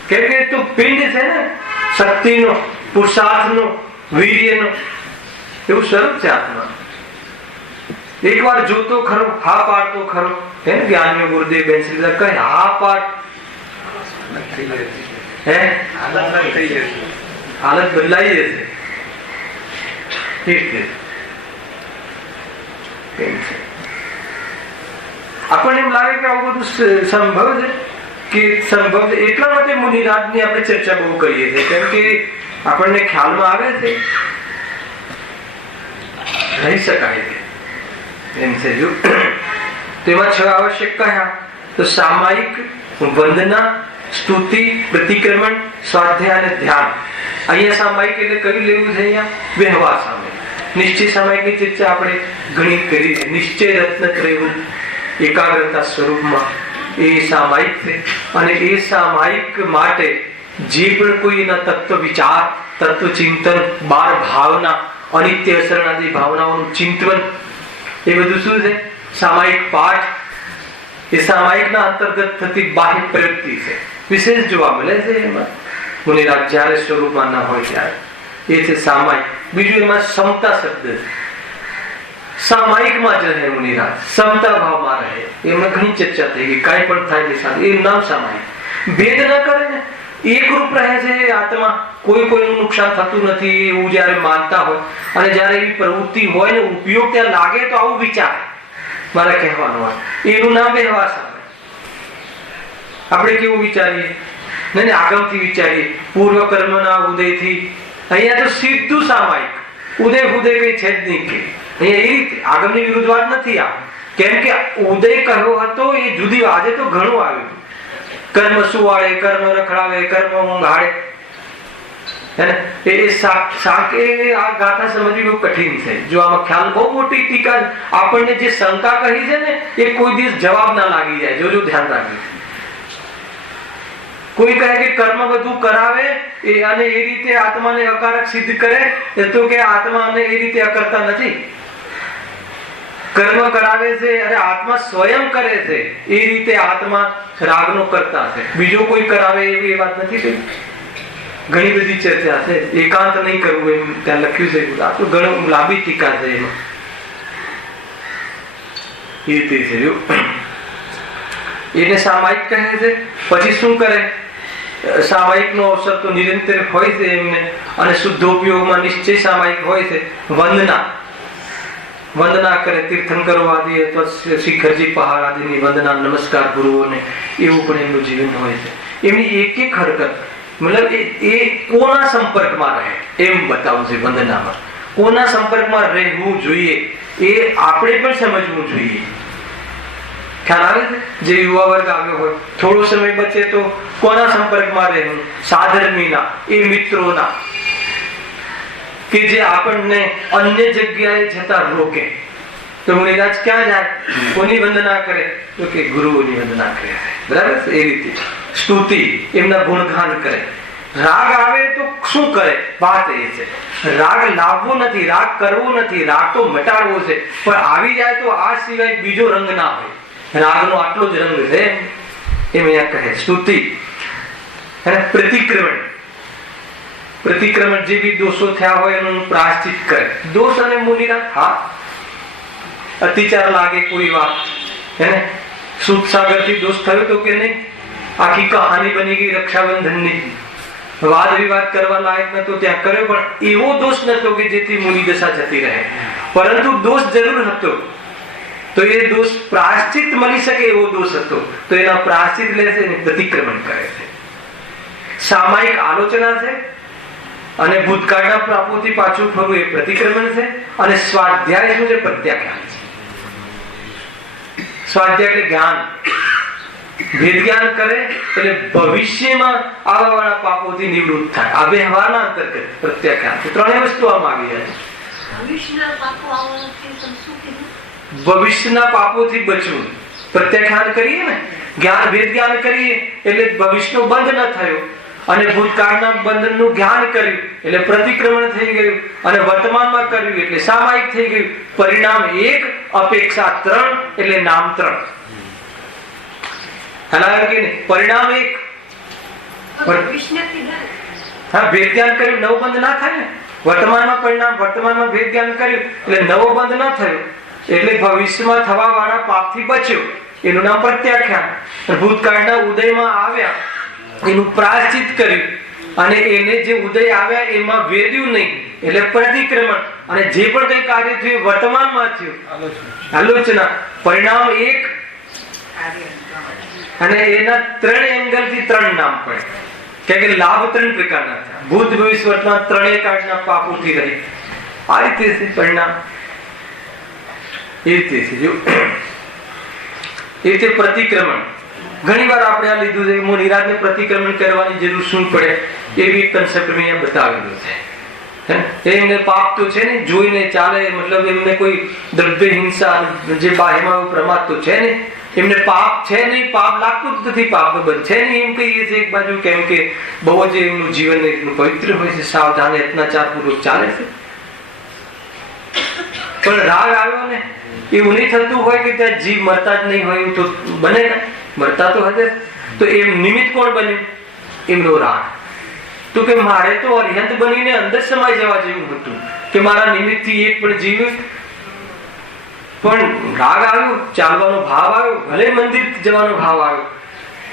કેમ કે તો પિંડ છે ને શક્તિનો, પુરુષાર્થનો, વીર્યનો, એવું સ્વરૂપ છે આત્મા. એક વાર જોતો ખરો, હા પાડતો ખરો. હે ને જ્ઞાનીઓ ગુરુદેવ બેન કહે હા પાડ, હે હાલત બદલાઈ જશે. આપણને એમ લાગે કે આવું બધું સંભવ છે કે સંભવ છે. એટલા માટે મુનિરાજની આપણે ચર્ચા બહુ કરીએ છીએ, કેમ કે આપણને ખ્યાલમાં આવે છે રહી શકાય છે એમ છે. જો તેમાં 6 આવશ્યક કહ્યા તો સામાયિક, વંદના, સ્તુતિ, પ્રતિક્રમણ, સ્વાધ્યાય અને ધ્યાન. અહીંયા સામાયિક એટલે કયું લેવું છે? અહીંયા વ્યવહાર સામાયિક. નિશ્ચય સામાયિકની ચર્ચા આપણે ઘણી કરી છે. નિશ્ચય રત્નત્રય એકાગ્રતા સ્વરૂપમાં એ સામાયિક છે. અને એ સામાયિક માટે જે પણ કોઈ એના તત્વ વિચાર, તત્વ ચિંતન, 12 ભાવના, અનિત્ય અસરણાદી ભાવનાઓનું ચિંતન, એ બધું શું છે? સામાયિક પાઠ. એ સામાયિકના અંતર્ગત થતી બાહ્ય પ્રવૃત્તિ છે. વિશેષ જોવા મળે છે એમાં મુનિરાજ જ્યારે સ્વરૂપમાં ના હોય ત્યારે. એ છે સામાયિક. બીજું એમાં સમતા શબ્દ છે. સામાયિકમાં જ રહે મુનિરાજ, સમતા ભાવમાં રહે. એમાં ઘણી ચર્ચા થઈ ગઈ. કાંઈ પણ થાય તે સાથે એનું નામ સામાયિક. ભેદ ન કરે ને, એકરૂપ રહે છે આત્મા. કોઈનું નુકસાન થતું નથી એવું જયારે માનતા હોય, અને જયારે એવી પ્રવૃત્તિ હોય ને ઉપયોગ ત્યાં લાગે તો આવું વિચાર મારે કહેવાનું હોય. એનું નામ વ્યવહાર સામે. આપણે કેવું વિચારીએ? નહીં આગમથી વિચારીએ, પૂર્વ કર્મના ઉદયથી. અહીંયા તો સીધું સામાયિક. ઉદય ઉદય કઈ છે જ નહીં કે અહીંયા એ રીતે આગમની વિરુદ્ધ વાત નથી. આ કેમ કે ઉદય કહ્યો હતો એ જુદી. આજે તો ઘણું આવ્યું. કર્મ સુવાડે, કર્મ રખડાવે, કર્મ ઊંઘાડે. આ ગાથા સમજવી બહુ કઠિન છે. જો આમાં ખ્યાલ બહુ મોટી ટીકા. આપણને જે શંકા કહી છે ને એ કોઈ દિવસ જવાબ ના લાગી જાય. જો ધ્યાન રાખજો. કોઈ કહે કે કર્મ બધું કરાવે અને એ રીતે આત્માને અકારક સિદ્ધ કરે, એ તો કે આત્માને એ રીતે અકર્તા નથી. કર્મ કરાવે છે અને આત્મા સ્વયં કરે છે એ રીતે આત્મા રાગનો કરતા છે. બીજો કોઈ કરાવે એવી વાત નથી. ઘણી બધી ચર્ચા છે, એકાંત નહીં કરવું એમ ત્યાં લખ્યું છે. આ તો ઘણું લાંબી ટીકા છે એમાં. એ રીતે છે એને સામાયિક કહે છે. પછી શું કરે? સામાયિક નો અવસર તો નિરંતર હોય છે એમને, અને શુદ્ધોપયોગમાં નિશ્ચય સામાયિક હોય છે. વંદના કરે, તીર્થંકરો આદિ અથવા શિખરજી પહાડ આદિની વંદના, નમસ્કાર ગુરુઓને, એવું પણ એમનું જીવન હોય છે. એમની એક એક હરકત મતલબ એ કોના સંપર્કમાં રહે એમ બતાવું છે. વંદનામાં કોના સંપર્કમાં રહેવું જોઈએ એ આપણે પણ સમજવું જોઈએ. ખ્યાલ આવે છે? જે યુવા વર્ગ આવ્યો હોય, થોડો સમય બચે તો કોના સંપર્કમાં રહેવું? સાધર્મીના, એ મિત્રોના કે જે આપણને અન્ય જગ્યાએ જતા રોકે. તો મુનિરાજ ક્યાં જાય? કોની વંદના કરે? તો કે ગુરુઓની વંદના કરે. બરાબર છે? એ રીતે સ્તુતિ, એમના ગુણગાન કરે. રાગ આવે તો શું કરે? વાત એ છે, રાગ લાવવો નથી, રાગ કરવો નથી, રાગ તો મટાડવો છે. પણ આવી જાય તો આ સિવાય બીજો રંગ ના હોય. રાગનો આટલો જ રંગ છે એમ અહીંયા કહે. સ્તુતિ અને પ્રતિક્રમણ જે બી દોષો થયા હોય એનું પ્રાયશ્ચિત કરે. દોષ અને મુનિરાજ, હા, અતિચાર લાગે કોઈ વાત, હે, સૂતસાગર થી દોષ થયો તો કે નહીં? આખી કહાની બની ગઈ રક્ષાબંધનની. વાદ વિવાદ કરવા લાયક નતો ત્યાં કર્યો, પણ એવો દોષ નતો કે જેથી મુનિ દશા જતી રહે. પરંતુ દોષ જરૂર હતો, તો એ દોષ પ્રાયશ્ચિત મળી શકે એવો દોષ હતો, તો એના પ્રાયશ્ચિત લે છે અને પ્રતિક્રમણ કરે છે. સામાયિક આલોચના છે, અને ભૂતકાળના પાપોથી પાછું ફરવું એ પ્રતિક્રમણ છે. અને સ્વાધ્યાય શું છે? પ્રત્યાખ્યાન છે. સ્વાધ્યાય એટલે જ્ઞાન, વેદ જ્ઞાન કરે એટલે ભવિષ્યમાં આવા વાળા પાપોથી નિવૃત્ત થાય. આ વ્યવહારના અંતર્ગત પ્રત્યાખ્યાન છે. ત્રણેય વસ્તુ આમાં આવી જાય છે. ભવિષ્યના પાપોથી બચવું, પ્રત્યાખ્યાન કરીએ ને, જ્ઞાન વેદ જ્ઞાન કરીએ એટલે ભવિષ્યનો બંધ ન થયો, અને ભૂતકાળના બંધનનું જ્ઞાન કર્યું એટલે પ્રતિક્રમણ થઈ ગયું, અને વર્તમાનમાં કર્યું એટલે સામાયિક થઈ ગયું. પરિણામ એક, અપેક્ષા ત્રણ, એટલે નામ ત્રણ. પરિણામ એક, હા, ભેદ જ્ઞાન કર્યું, નવો બંધ ના થાય ને. વર્તમાનમાં પરિણામ, વર્તમાનમાં ભેદ જ્ઞાન કર્યું એટલે નવો બંધ ના થયો, એટલે ભવિષ્યમાં થવા વાળા પાપથી બચ્યો, એનું નામ પ્રત્યાખ્યાન. ભૂતકાળના ઉદયમાં આવ્યા એનું પ્રાયશ્ચિત કર્યું, અને એને જે ઉદય આવ્યા એમાં વેદ્યું નહીં એટલે પ્રતિક્રમણ. અને જે પણ કઈ કાર્ય થયું વર્તમાનમાં થયું, આલોચના. પરિણામ એક, અને એના ત્રણ એંગલ થી ત્રણ નામ પડે, કે લાભ ત્રણ પ્રકારના થયા. ભૂત ભવિષ્ય વર્તમાન ત્રણેય કાળના પાપોથી રહી. આ રીતે છે પરિણામ. એ રીતે છે જો એ રીતે પ્રતિક્રમણ. ઘણી વાર આપણે આ લીધું છે. મુનિરાજને પ્રતિક્રમણ કરવાની જરૂર શું પડે એવી કન્સેપ્ટ મેં બતાવેલું છે. એમને પાપ તો છે ને, જોઈને ચાલે, મતલબ એમને કોઈ દ્રવ્ય હિંસા જે બાહ્યમાં પ્રમાદ તો છે ને, એમને પાપ છે નહીં, પાપ લાગતું જ નથી, પાપ બંધ છે નહીં એમ કહીએ છીએ એક બાજુ. કેમ કે બહુ જ એમનું જીવન એટલું પવિત્ર હોય છે, સાવધાન અત્યાચાર પૂર્વક ચાલે છે. પણ રાગ આવ્યો ને, એવું નહીં થતું હોય કે ત્યાં જીવ મરતા જ નહીં હોય, એવું તો બને ને, મરતા તો હશે. તો એમ નિમિત્ત કોણ બન્યું? એમનો રાગ. તો કે મારે તો અરિહંત બનીને અંદર સમાઈ જવા જેવું હતું કે મારા નિમિત્ત થી એક પણ જીવ, પણ રાગ આવ્યો, ચાલવાનો ભાવ આવ્યો, ભલે મંદિર જવાનો ભાવ આવ્યો,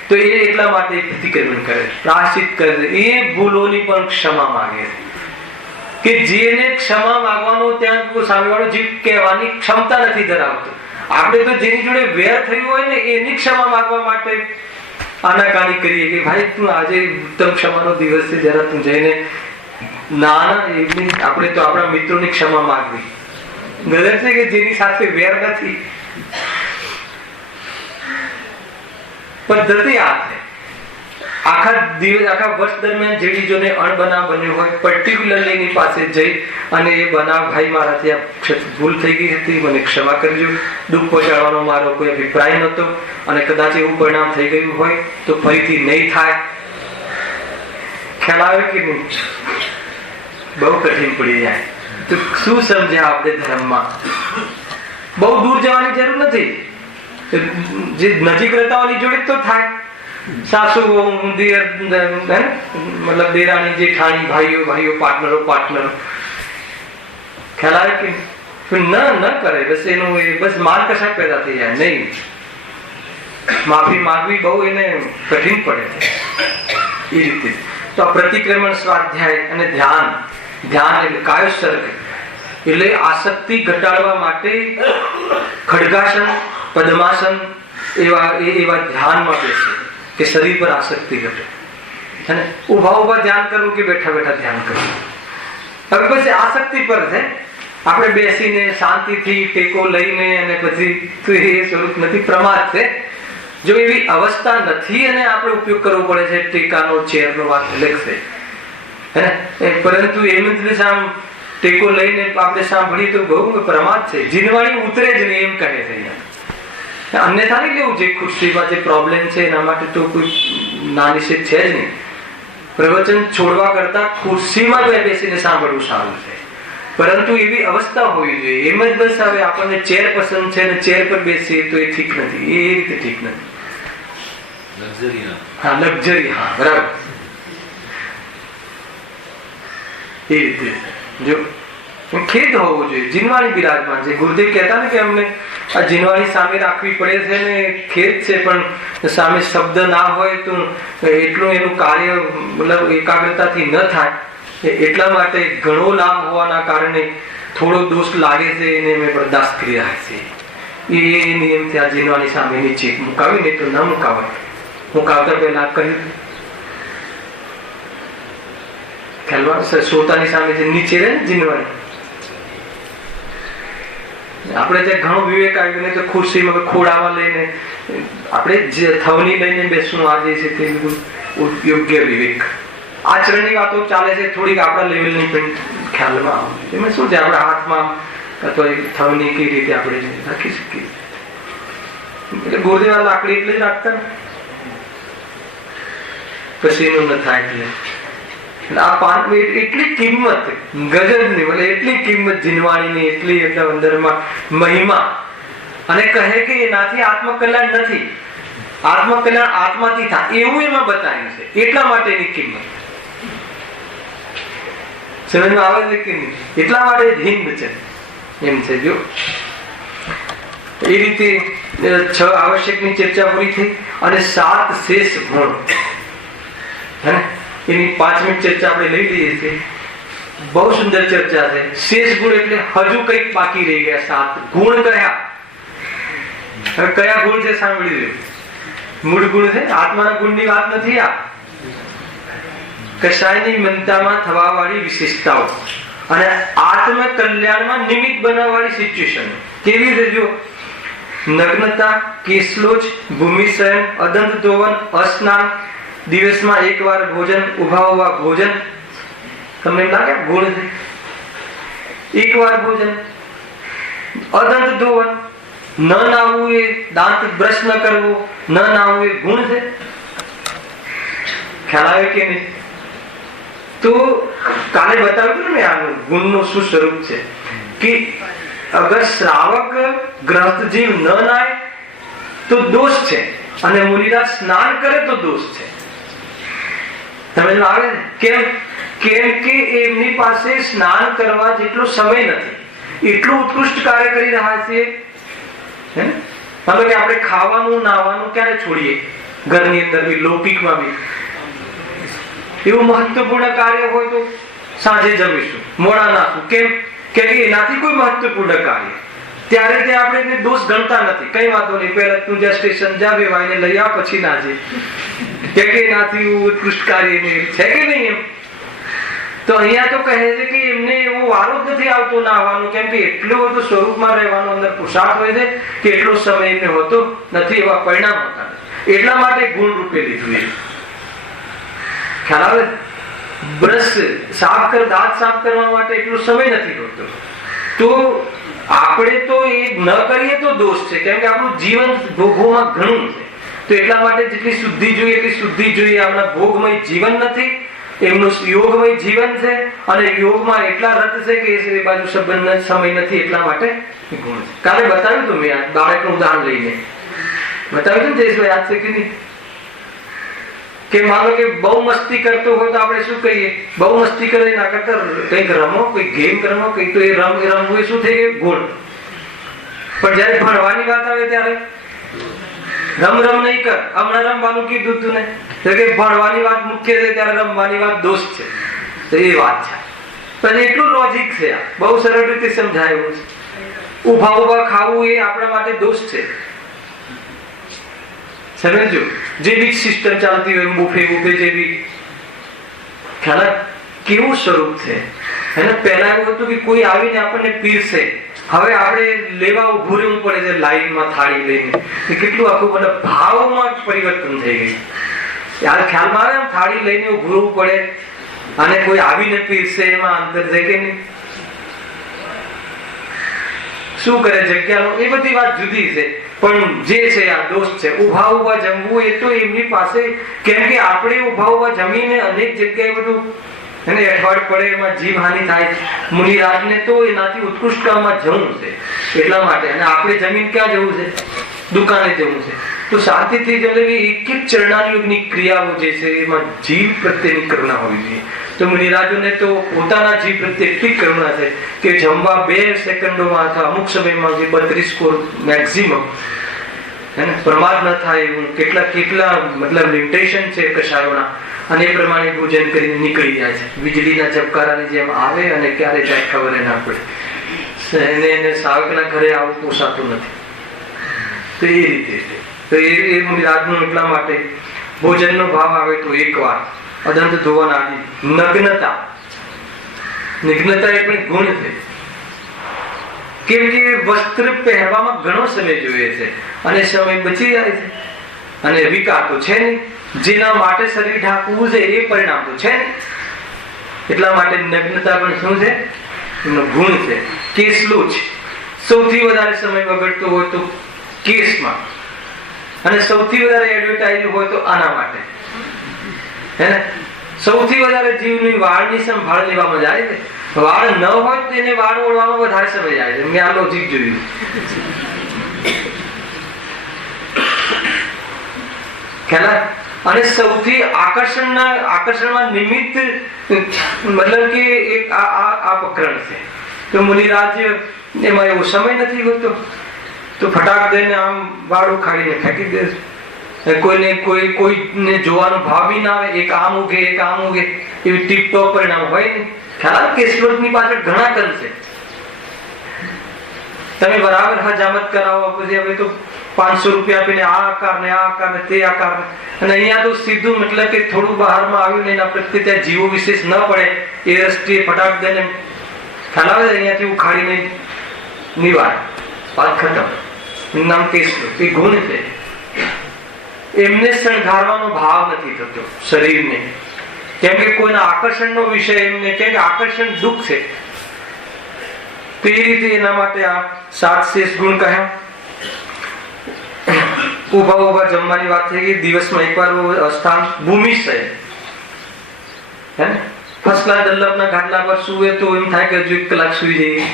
તો એ એટલા માટે પ્રતિક્રમણ કરે, પ્રાયશ્ચિત કરે. એ ભૂલોની પણ ક્ષમા માંગે કે જેને ક્ષમા માંગવાનો ત્યાં સામેવાળો જીવ કહેવાની ક્ષમતા નથી ધરાવતો. આપણે તો જેની જોડે વેર થયું હોય ને એની ક્ષમા માંગવા માટે આનાકાની કરીએ કે ભાઈ તું આજે ઉત્તમ ક્ષમાનો દિવસ છે, જરા તું જઈને ના એમની આપણે તો આપણા મિત્રોની ક્ષમા માંગવી. ગલત છે કે જેની સાથે વેર નથી. પદ્ધતિ આ છે. આખા વર્ષ દરમિયાન જેવી જોને અણબનાવ બન્યો હોય, પર્ટિક્યુલરલી એની પાસે જઈ અને એ બનાવ, ભાઈ મારાથી આ ભૂલ થઈ ગઈ હતી, મને ક્ષમા કરજો, દુઃખ પહોંચાડવાનો મારો કોઈ અભિપ્રાય નહોતો, અને કદાચ એવું પરિણામ થઈ ગયું હોય તો ફરીથી નહીં થાય. ખ્યાલ આવે કે નહીં? બહુ કઠિન પડી જાય. તો શું સમજ્યા આપણે ધર્મમાં? બહુ દૂર જવાની જરૂર નથી, જે નજીક રહેતા હોવાની જોડે તો થાય. सासू मतलब देरानी जेठानी भाइयों भाइयों पार्टनरो ख्याल आए कि फिर न करे बस एनु बस मार कशा पैदा थी जाए नहीं माफी मांगवी बहु એને કઠિન પડે છે એ રીતે તો પ્રતિક્રમણ સ્વાધ્યાય અને ધ્યાન એટલે કાયોસર્ગ એટલે આસક્તિ ઘટાડવા માટે ખડગાસન પદ્માસન એવા ધ્યાનમાં બેસે કે શરીર પર આસક્તિ ઘટે है ना ઉભા ધ્યાન કરવું કે બેઠા બેઠા ધ્યાન કરવું હવે બસ આસક્તિ પર છે આપણે બેસીને શાંતિથી ટેકો લઈને અને પછી તો એ સ્વરૂપ નથી પ્રમાદ છે જો એવી અવસ્થા નથી અને આપણે ઉપયોગ કરવો પડે છે ટેકાનો ચેરનો વાત અલગ છે હે ને પરંતુ એમ જ સામ ટેકો લઈને આપણે સાંભળીએ તો બહુ પ્રમાદ છે જીનવાણી ઉતરે જ નહીં એમ કહે છે અન્યથા નહીં લેવું જે ખુશીમાં જે પ્રોબ્લેમ છે એના માટે તો કોઈ ના નિષેધ છે જ નહીં પ્રવચન છોડવા કરતા ખુશીમાં બેસીને સાંભળવું સારું છે પરંતુ એવી અવસ્થા હોવી જોઈએ એમ જ બસ હવે આપણને ચેર પસંદ છે અને ચેર પર બેસીએ તો એ ઠીક નથી એ રીતે ઠીક નથી લક્ઝરી હા બરાબર એ રીતે જો ખેદ હોવો જોઈએ જીનવાણી બિરાજમાન છે ગુરુદેવ કહેતા ને કે અમને આ જીનવાણી સામે રાખવી પડે છે ને ખેદ છે પણ સામે શબ્દ ના હોય તો એટલું એનું કાર્ય મતલબ એકાગ્રતાથી ન થાય એટલા માટે ઘણો લાભ હોવાના કારણે થોડો દોષ લાગે છે એને મેં બરદાસ્ત કરી રહ્યા છે એ નિયમથી આ જીનવાણી સામે નીચે મુકાવી નહીં તો ન મુકાવાય મુકાવતા પહેલા કહ્યું ખ્યાલ શ્રોતાની સામે જે નીચે રહે ને જીનવાણી આપણે ત્યાં ઘણો વિવેક આવ્યો ને તો ખુરશીમાં ખોડામાં લઈને આપણે જે થવની લઈને બેસવું આજે છે તે યોગ્ય વિવેક આચરણની વાતો ચાલે છે થોડીક આપણા લેવલની પણ ખ્યાલમાં આવે એમાં શું છે આપણા હાથમાં અથવા થવની કઈ રીતે આપણે રાખી શકીએ એટલે ગુરુદેવ લાકડી એટલે જ રાખતા ને પછી એનું ન થાય એટલે આ પાંચ એટલી કિંમત ગજબની એટલે એટલી કિંમત જીનવાણીની એટલી એટલે અંદરમાં મહિમા અને કહે કે એનાથી આત્મકલ્યાણ નથી આત્મકલ્યાણ આત્માથી થાય એવું એમાં બતાવ્યું છે એટલા માટેની કિંમત સમજમાં આવે છે કે નહીં એટલા માટે હિંદ છે એમ છે જો એ રીતે 6 આવશ્યકની ચર્ચા પૂરી થઈ અને 7 શેષ ગુણ હે ને એની 5 મિનિટ ચર્ચા આપણે લઈ લઈએ છીએ બહુ સુંદર ચર્ચા છે શેષ ગુણ એટલે હજુ કંઈક બાકી રહી ગયા 7 ગુણ કયા ગુણ છે સાંભળી લો મૂળ ગુણ છે આત્માના ગુણની વાત નથી આ કશાયની મનતામાં થવા વાળી વિશેષતાઓ અને આત્મ કલ્યાણમાં નિમિત્ત બનવા વાળી સિચ્યુએશન કેવી રીતે જો નગ્નતા કેસલોચ ભૂમિશયન અદંત ધોવન અસ્નાન દિવસમાં એકવાર ભોજન ઉભા હોવા ભોજન તમને એમ લાગે ગુણ છે એકવાર ભોજન અદંત ધોવન ન નાહવું એ દાંત બ્રશ ન કરવો ન નાહવું એ ગુણ છે ખ્યાલ આવે કે નહીં તો કાલે બતાવ્યું ને આનું ગુણનું શું સ્વરૂપ છે કે અગર શ્રાવક ગ્રસ્ત જીવ ન નાય તો દોષ છે અને મુનિરાજ સ્નાન કરે તો દોષ છે સમજમાં આવે ને કેમ કે એમની પાસે સ્નાન કરવા જેટલો સમય નથી એટલું ઉત્કૃષ્ટ કાર્ય કરી રહ્યા છે હે હવે કે આપણે ખાવાનું નાવાનું ક્યારે છોડીએ ઘરની અંદર બી લૌકિકમાં બી એવું મહત્વપૂર્ણ કાર્ય હોય તો સાંજે જમીશું મોડા નાખું કેમ કે એનાથી કોઈ મહત્વપૂર્ણ કાર્ય ત્યારે તે આપણે દોષ ગણતા નથી કઈ વાતો નહીં પહેલા તું જ્યાં સ્ટેશન જા વેવાઈને લઈ આવ પછી નાજે કે એનાથી ઉત્કૃષ્ટ કાર્ય છે કે નહીં એમ તો અહીંયા તો કહે છે કે એમને એવો વારો જ નથી આવતો નાહવાનો કેમ કે એટલો બધો સ્વરૂપમાં રહેવાનો અંદર પુરુષાર્થ હોય છે કે એટલો સમય એમને હોતો નથી એવા પરિણામ હોતા એટલા માટે ગુણ રૂપે લીધું એ ખ્યાલ આવે બ્રશ સાફ દાંત સાફ કરવા માટે એટલો સમય નથી હોતો તો આપણે તો એ ન કરીએ તો દોષ છે કેમ કે આપણું જીવન ભોગોમાં ઘણું છે તો એટલા માટે જેટલી શુદ્ધિ જોઈએ એટલી શુદ્ધિ જોઈએ આપણા ભોગમય જીવન નથી એમનું યોગમય જીવન છે અને યોગમાં એટલા રત છે કે એ બાજુ સંબંધ સમય નથી એટલા માટે ગુણ છે કાલે બતાવ્યું તો મેં બાળકનું ઉદાહરણ લઈને બતાવ્યું ને જયેશભાઈ યાદ છે કે નહીં કે માનો કે બહુ મસ્તી કરતો હોય તો આપણે શું કહીએ, બહુ મસ્તી કરે ના કરતા કંઈક રમો, કોઈ ગેમ રમો, કંઈક તો એ રમવું એ શું થઈ ગયું ગોળ. પણ જયારે ભણવાની વાત આવે ત્યારે રમ નહીં કર, હમણાં રમવાનું કીધું તું ને, કે ભણવાની વાત મુખ્ય છે ત્યારે રમવાની વાત દોષ છે. તો એ વાત છે, પણ એટલું લોજિક છે, બહુ સરળ રીતે સમજાયું છે. ઉભા ઉભા ખાવું એ આપણા માટે દોષ છે. સમજો, જે બી સિસ્ટમ ચાલતી હોય બુફે જેવી, ખ્યાલ કેવું સ્વરૂપ છે. એને પહેલા એવું હતું કે કોઈ આવીને આપણને પીરસે, હવે આપણે લેવા ઉભું રહેવું પડે છે લાઈનમાં થાળી લઈને. કેટલું આખું મતલબ ભાવમાં પરિવર્તન થઈ ગયું. યાર ખ્યાલમાં આવે, થાળી લઈને ઉભું રહેવું પડે અને કોઈ આવીને પીરસે, એમાં અંતર છે કે નહીં? શું કરે જગ્યાનો, એ બધી વાત જુદી છે. પણ જે છે આ દોષ છે. ઉભા જમવું એ તો એમની પાસે, કેમ કે આપણે ઉભા જમીને અનેક જગ્યાએ બધું એને અઠવાડ પડે, એમાં જીવહાનિ થાય. મુનિરાજને તો એનાથી ઉત્કૃષ્ટ કામમાં જવું છે એટલા માટે. અને આપણે જમીન ક્યાં જવું છે? દુકાને જવું છે. તો શાંતિથી જલેવી એક એક ચરણાની ક્રિયાઓ જે છે એમાં જીવ પ્રત્યેની કરુણા હોવી જોઈએ. તો મુનિરાજોને તો પોતાના જીવ પ્રત્યે એટલી કરુણા છે કે જમવા 2 સેકન્ડોમાં અથવા અમુક સમયમાં જે 32 કોર મેક્સિમમ પ્રમાદ ન થાય એવું કેટલા મતલબ લિમિટેશન છે કશાયોના, અને એ પ્રમાણે ભોજન કરીને નીકળી જાય છે. વીજળીના ઝબકારાની જેમ આવે અને ક્યારે જાય ખબર ના પડે. એને સાવકના ઘરે આવું પોસાતું નથી. તો એ રીતે તો એ મુનિરાજનું એટલા માટે ભોજનનો ભાવ આવે તો એકવાર અદંત ધોવન આદિ. નગ્નતા એ પણ ગુણ છે. કેમ કે વસ્ત્ર પહેરવામાં ઘણો સમય જોઈએ છે અને સમય બચી જાય છે, અને વિકાર તો છે નહીં. જેના માટે શરીર ઢાંકવું છે એ પરિણામ તો છે નહીં. એટલા માટે નગ્નતા પણ શું છે? એનો ગુણ છે. કેસલું જ સૌથી વધારે સમય બગડતો હોય તો કેસમાં, અને સૌથી વધારે એડવર્ટાઇઝ હોય તો આના માટે, હે ને? સૌથી વધારે જીવની વાળની સંભાળ લેવામાં જાય છે. વાળ ન હોય તો એને વાળ ઓળવામાં વધારે સમય જાય છે. મેં આ લોજિક જોયું. ખ્યાલ? અને સૌથી આકર્ષણમાં નિમિત્ત મતલબ કે એક આ પ્રકરણ છે. તો મુનિરાજ એમાં એવો સમય નથી હોતો, તો ફટાક દઈને આમ વાળ ઉખાડીને ફેંકી દે. કોઈને જોવાનો ભાવ બી ના આવે. એક આમ ઉગે એવી ટીપટોપ પરિણામ હોય ને. ખ્યાલ કે શ્લોકની પાછળ ઘણા કર્મ છે. તમે બરાબર હજામત કરાવો, પછી હવે તો 500 રૂપિયા આપીને આ આકાર ને તે આકાર, અને અહીંયા તો સીધું મતલબ કે થોડું બહારમાં આવ્યું ને એના પ્રત્યે ત્યાં જીવો વિશેષ ન પડે એ દ્રષ્ટિએ ફટાક દઈને ખ્યાલ આવે, અહીંયાથી ઉખાડીને નિવાર, વાત ખતમ. નામ કેસલું એ ગુણ છે. એમને શણગારવાનો ભાવ નથી થતો શરીરને, કેમ કે કોઈના આકર્ષણનો વિષય એમને, કેમ કે આકર્ષણ દુઃખ છે. તે રીતે એના માટે આ 7 શેષ ગુણ કહ્યા. ઉભા જમવાની વાત થઈ ગઈ. દિવસમાં એકવાર સ્થાન ભૂમિશય, હે ને? ફસલા દલ્લભના ઘાટલા પર સુવે તો એમ થાય કે હજુ 1 કલાક સુઈ જઈએ,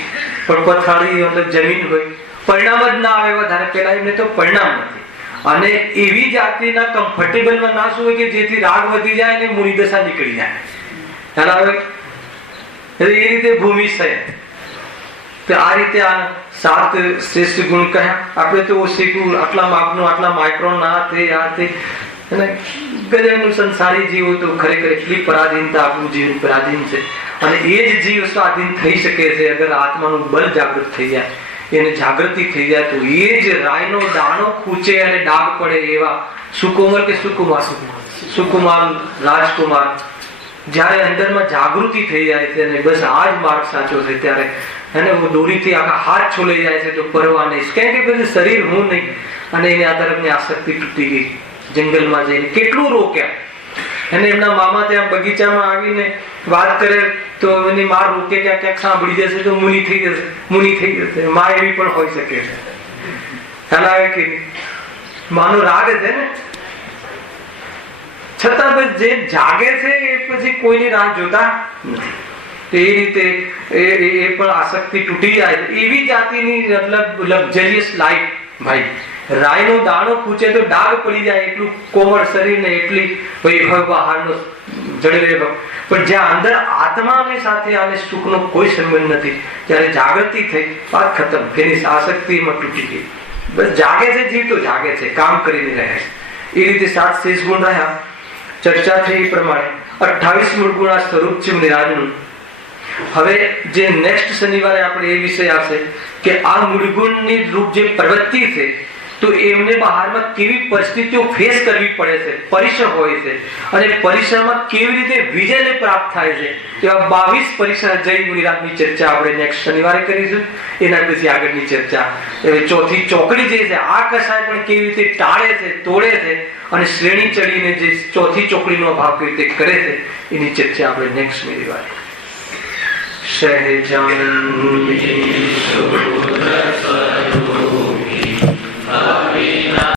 પણ પથારી મતલબ જમીન હોય, પરિણામ જ ના આવે વધારે. પેલા એમને તો પરિણામ નથી, અને એવી જાતિના કમ્ફર્ટેબલમાં ના સુવે કે જેથી રાગ વધી જાય અને મૂડી દશા નીકળી જાય. ખ્યાલ આવે? એ રીતે ભૂમિશય. તો આ રીતે આ 7 શ્રેષ્ઠ ગુણ કહ્યા. આપણે તો શીખવું આટલા માપનું, આટલા માઇક્રોન, આ તે અને ગજબનું સંસારી જીવો તો ખરેખર એટલી પરાધીનતા, આપણું જીવન પરાધીન છે. અને એ જ જીવ સ્વાધીન થઈ શકે છે અગર આત્માનું બળ જાગૃત થઈ જાય, એને જાગૃતિ થઈ જાય. તો એ જ રાયનો દાણો ખૂચે અને ડાઘ પડે એવા સુકોમલ કે સુકુમાર રાજકુમાર જયારે અંદરમાં જાગૃતિ થઈ જાય છે અને બસ આ જ માર્ગ સાચો છે, ત્યારે એને દોરીથી આખા હાથ છોલાઈ જાય છે તો પરવા નહીં. કેમ કે બધું શરીર હું નહીં, અને એને આ તરફની આસક્તિ તૂટી ગઈ. જંગલમાં જઈને કેટલું રોક્યા, અને એમના મામા ત્યાં બગીચામાં આવીને વાત કરે તો એની માં રોકે ક્યાંક સાંભળી જશે તો મુનિ થઈ જશે. માં એવી પણ હોઈ શકે છે. ખ્યાલ આવે કે માનો રાગ છે ને, છતાં જે જાગે છે એ પછી કોઈની રાહ જોતા નથી. એ રીતે એ પણ આસક્તિ તૂટી જાય. એવી જાતિની મતલબ લક્ઝરિયસ લાઈફ ભાઈ, રાઈનો દાણો કૂચે તો ડાઘ પડી જાય, એટલું કોમળ શરીર ને એટલી વૈભવ બહારનો જડી રહે. પણ જ્યાં અંદર આત્માની સાથે આને સુખનો કોઈ સંબંધ નથી, ત્યારે જાગૃતિ થઈ, વાત ખતમ. તેની આસક્તિ એમાં તૂટી ગઈ. બસ જાગે છે જીવ તો જાગે છે, કામ કરીને રહે છે. એ રીતે 7 શેષ ગુણ રહ્યા. ચર્ચા થઈ એ પ્રમાણે 28 મૂળ ગુણ આ સ્વરૂપ છે નિરાજનું. હવે જે નેક્સ્ટ શનિવારે આપણે એ વિષય આવશે કે આ મૂળ ગુણની રૂપ જે પ્રવૃત્તિ છે, તો એમને બહારમાં કેવી પરિસ્થિતિઓ ફેસ કરવી પડે છે, પરિસર હોય છે, અને પરિસરમાં કેવી રીતે વિજયને પ્રાપ્ત થાય છે, એવા 22 પરિસર જય મુનિરાજની ચર્ચા આપણે નેક્સ્ટ શનિવારે કરીશું. એના પછી આગળની ચર્ચા હવે ચોથી ચોકડી જે છે, આ કસાય પણ કેવી રીતે ટાળે છે, તોડે છે, અને શ્રેણી ચડીને જે ચોથી ચોકડીનો અભાવ કેવી રીતે કરે છે, એની ચર્ચા આપણે નેક્સ્ટ શનિવારે. સહેજાનંદ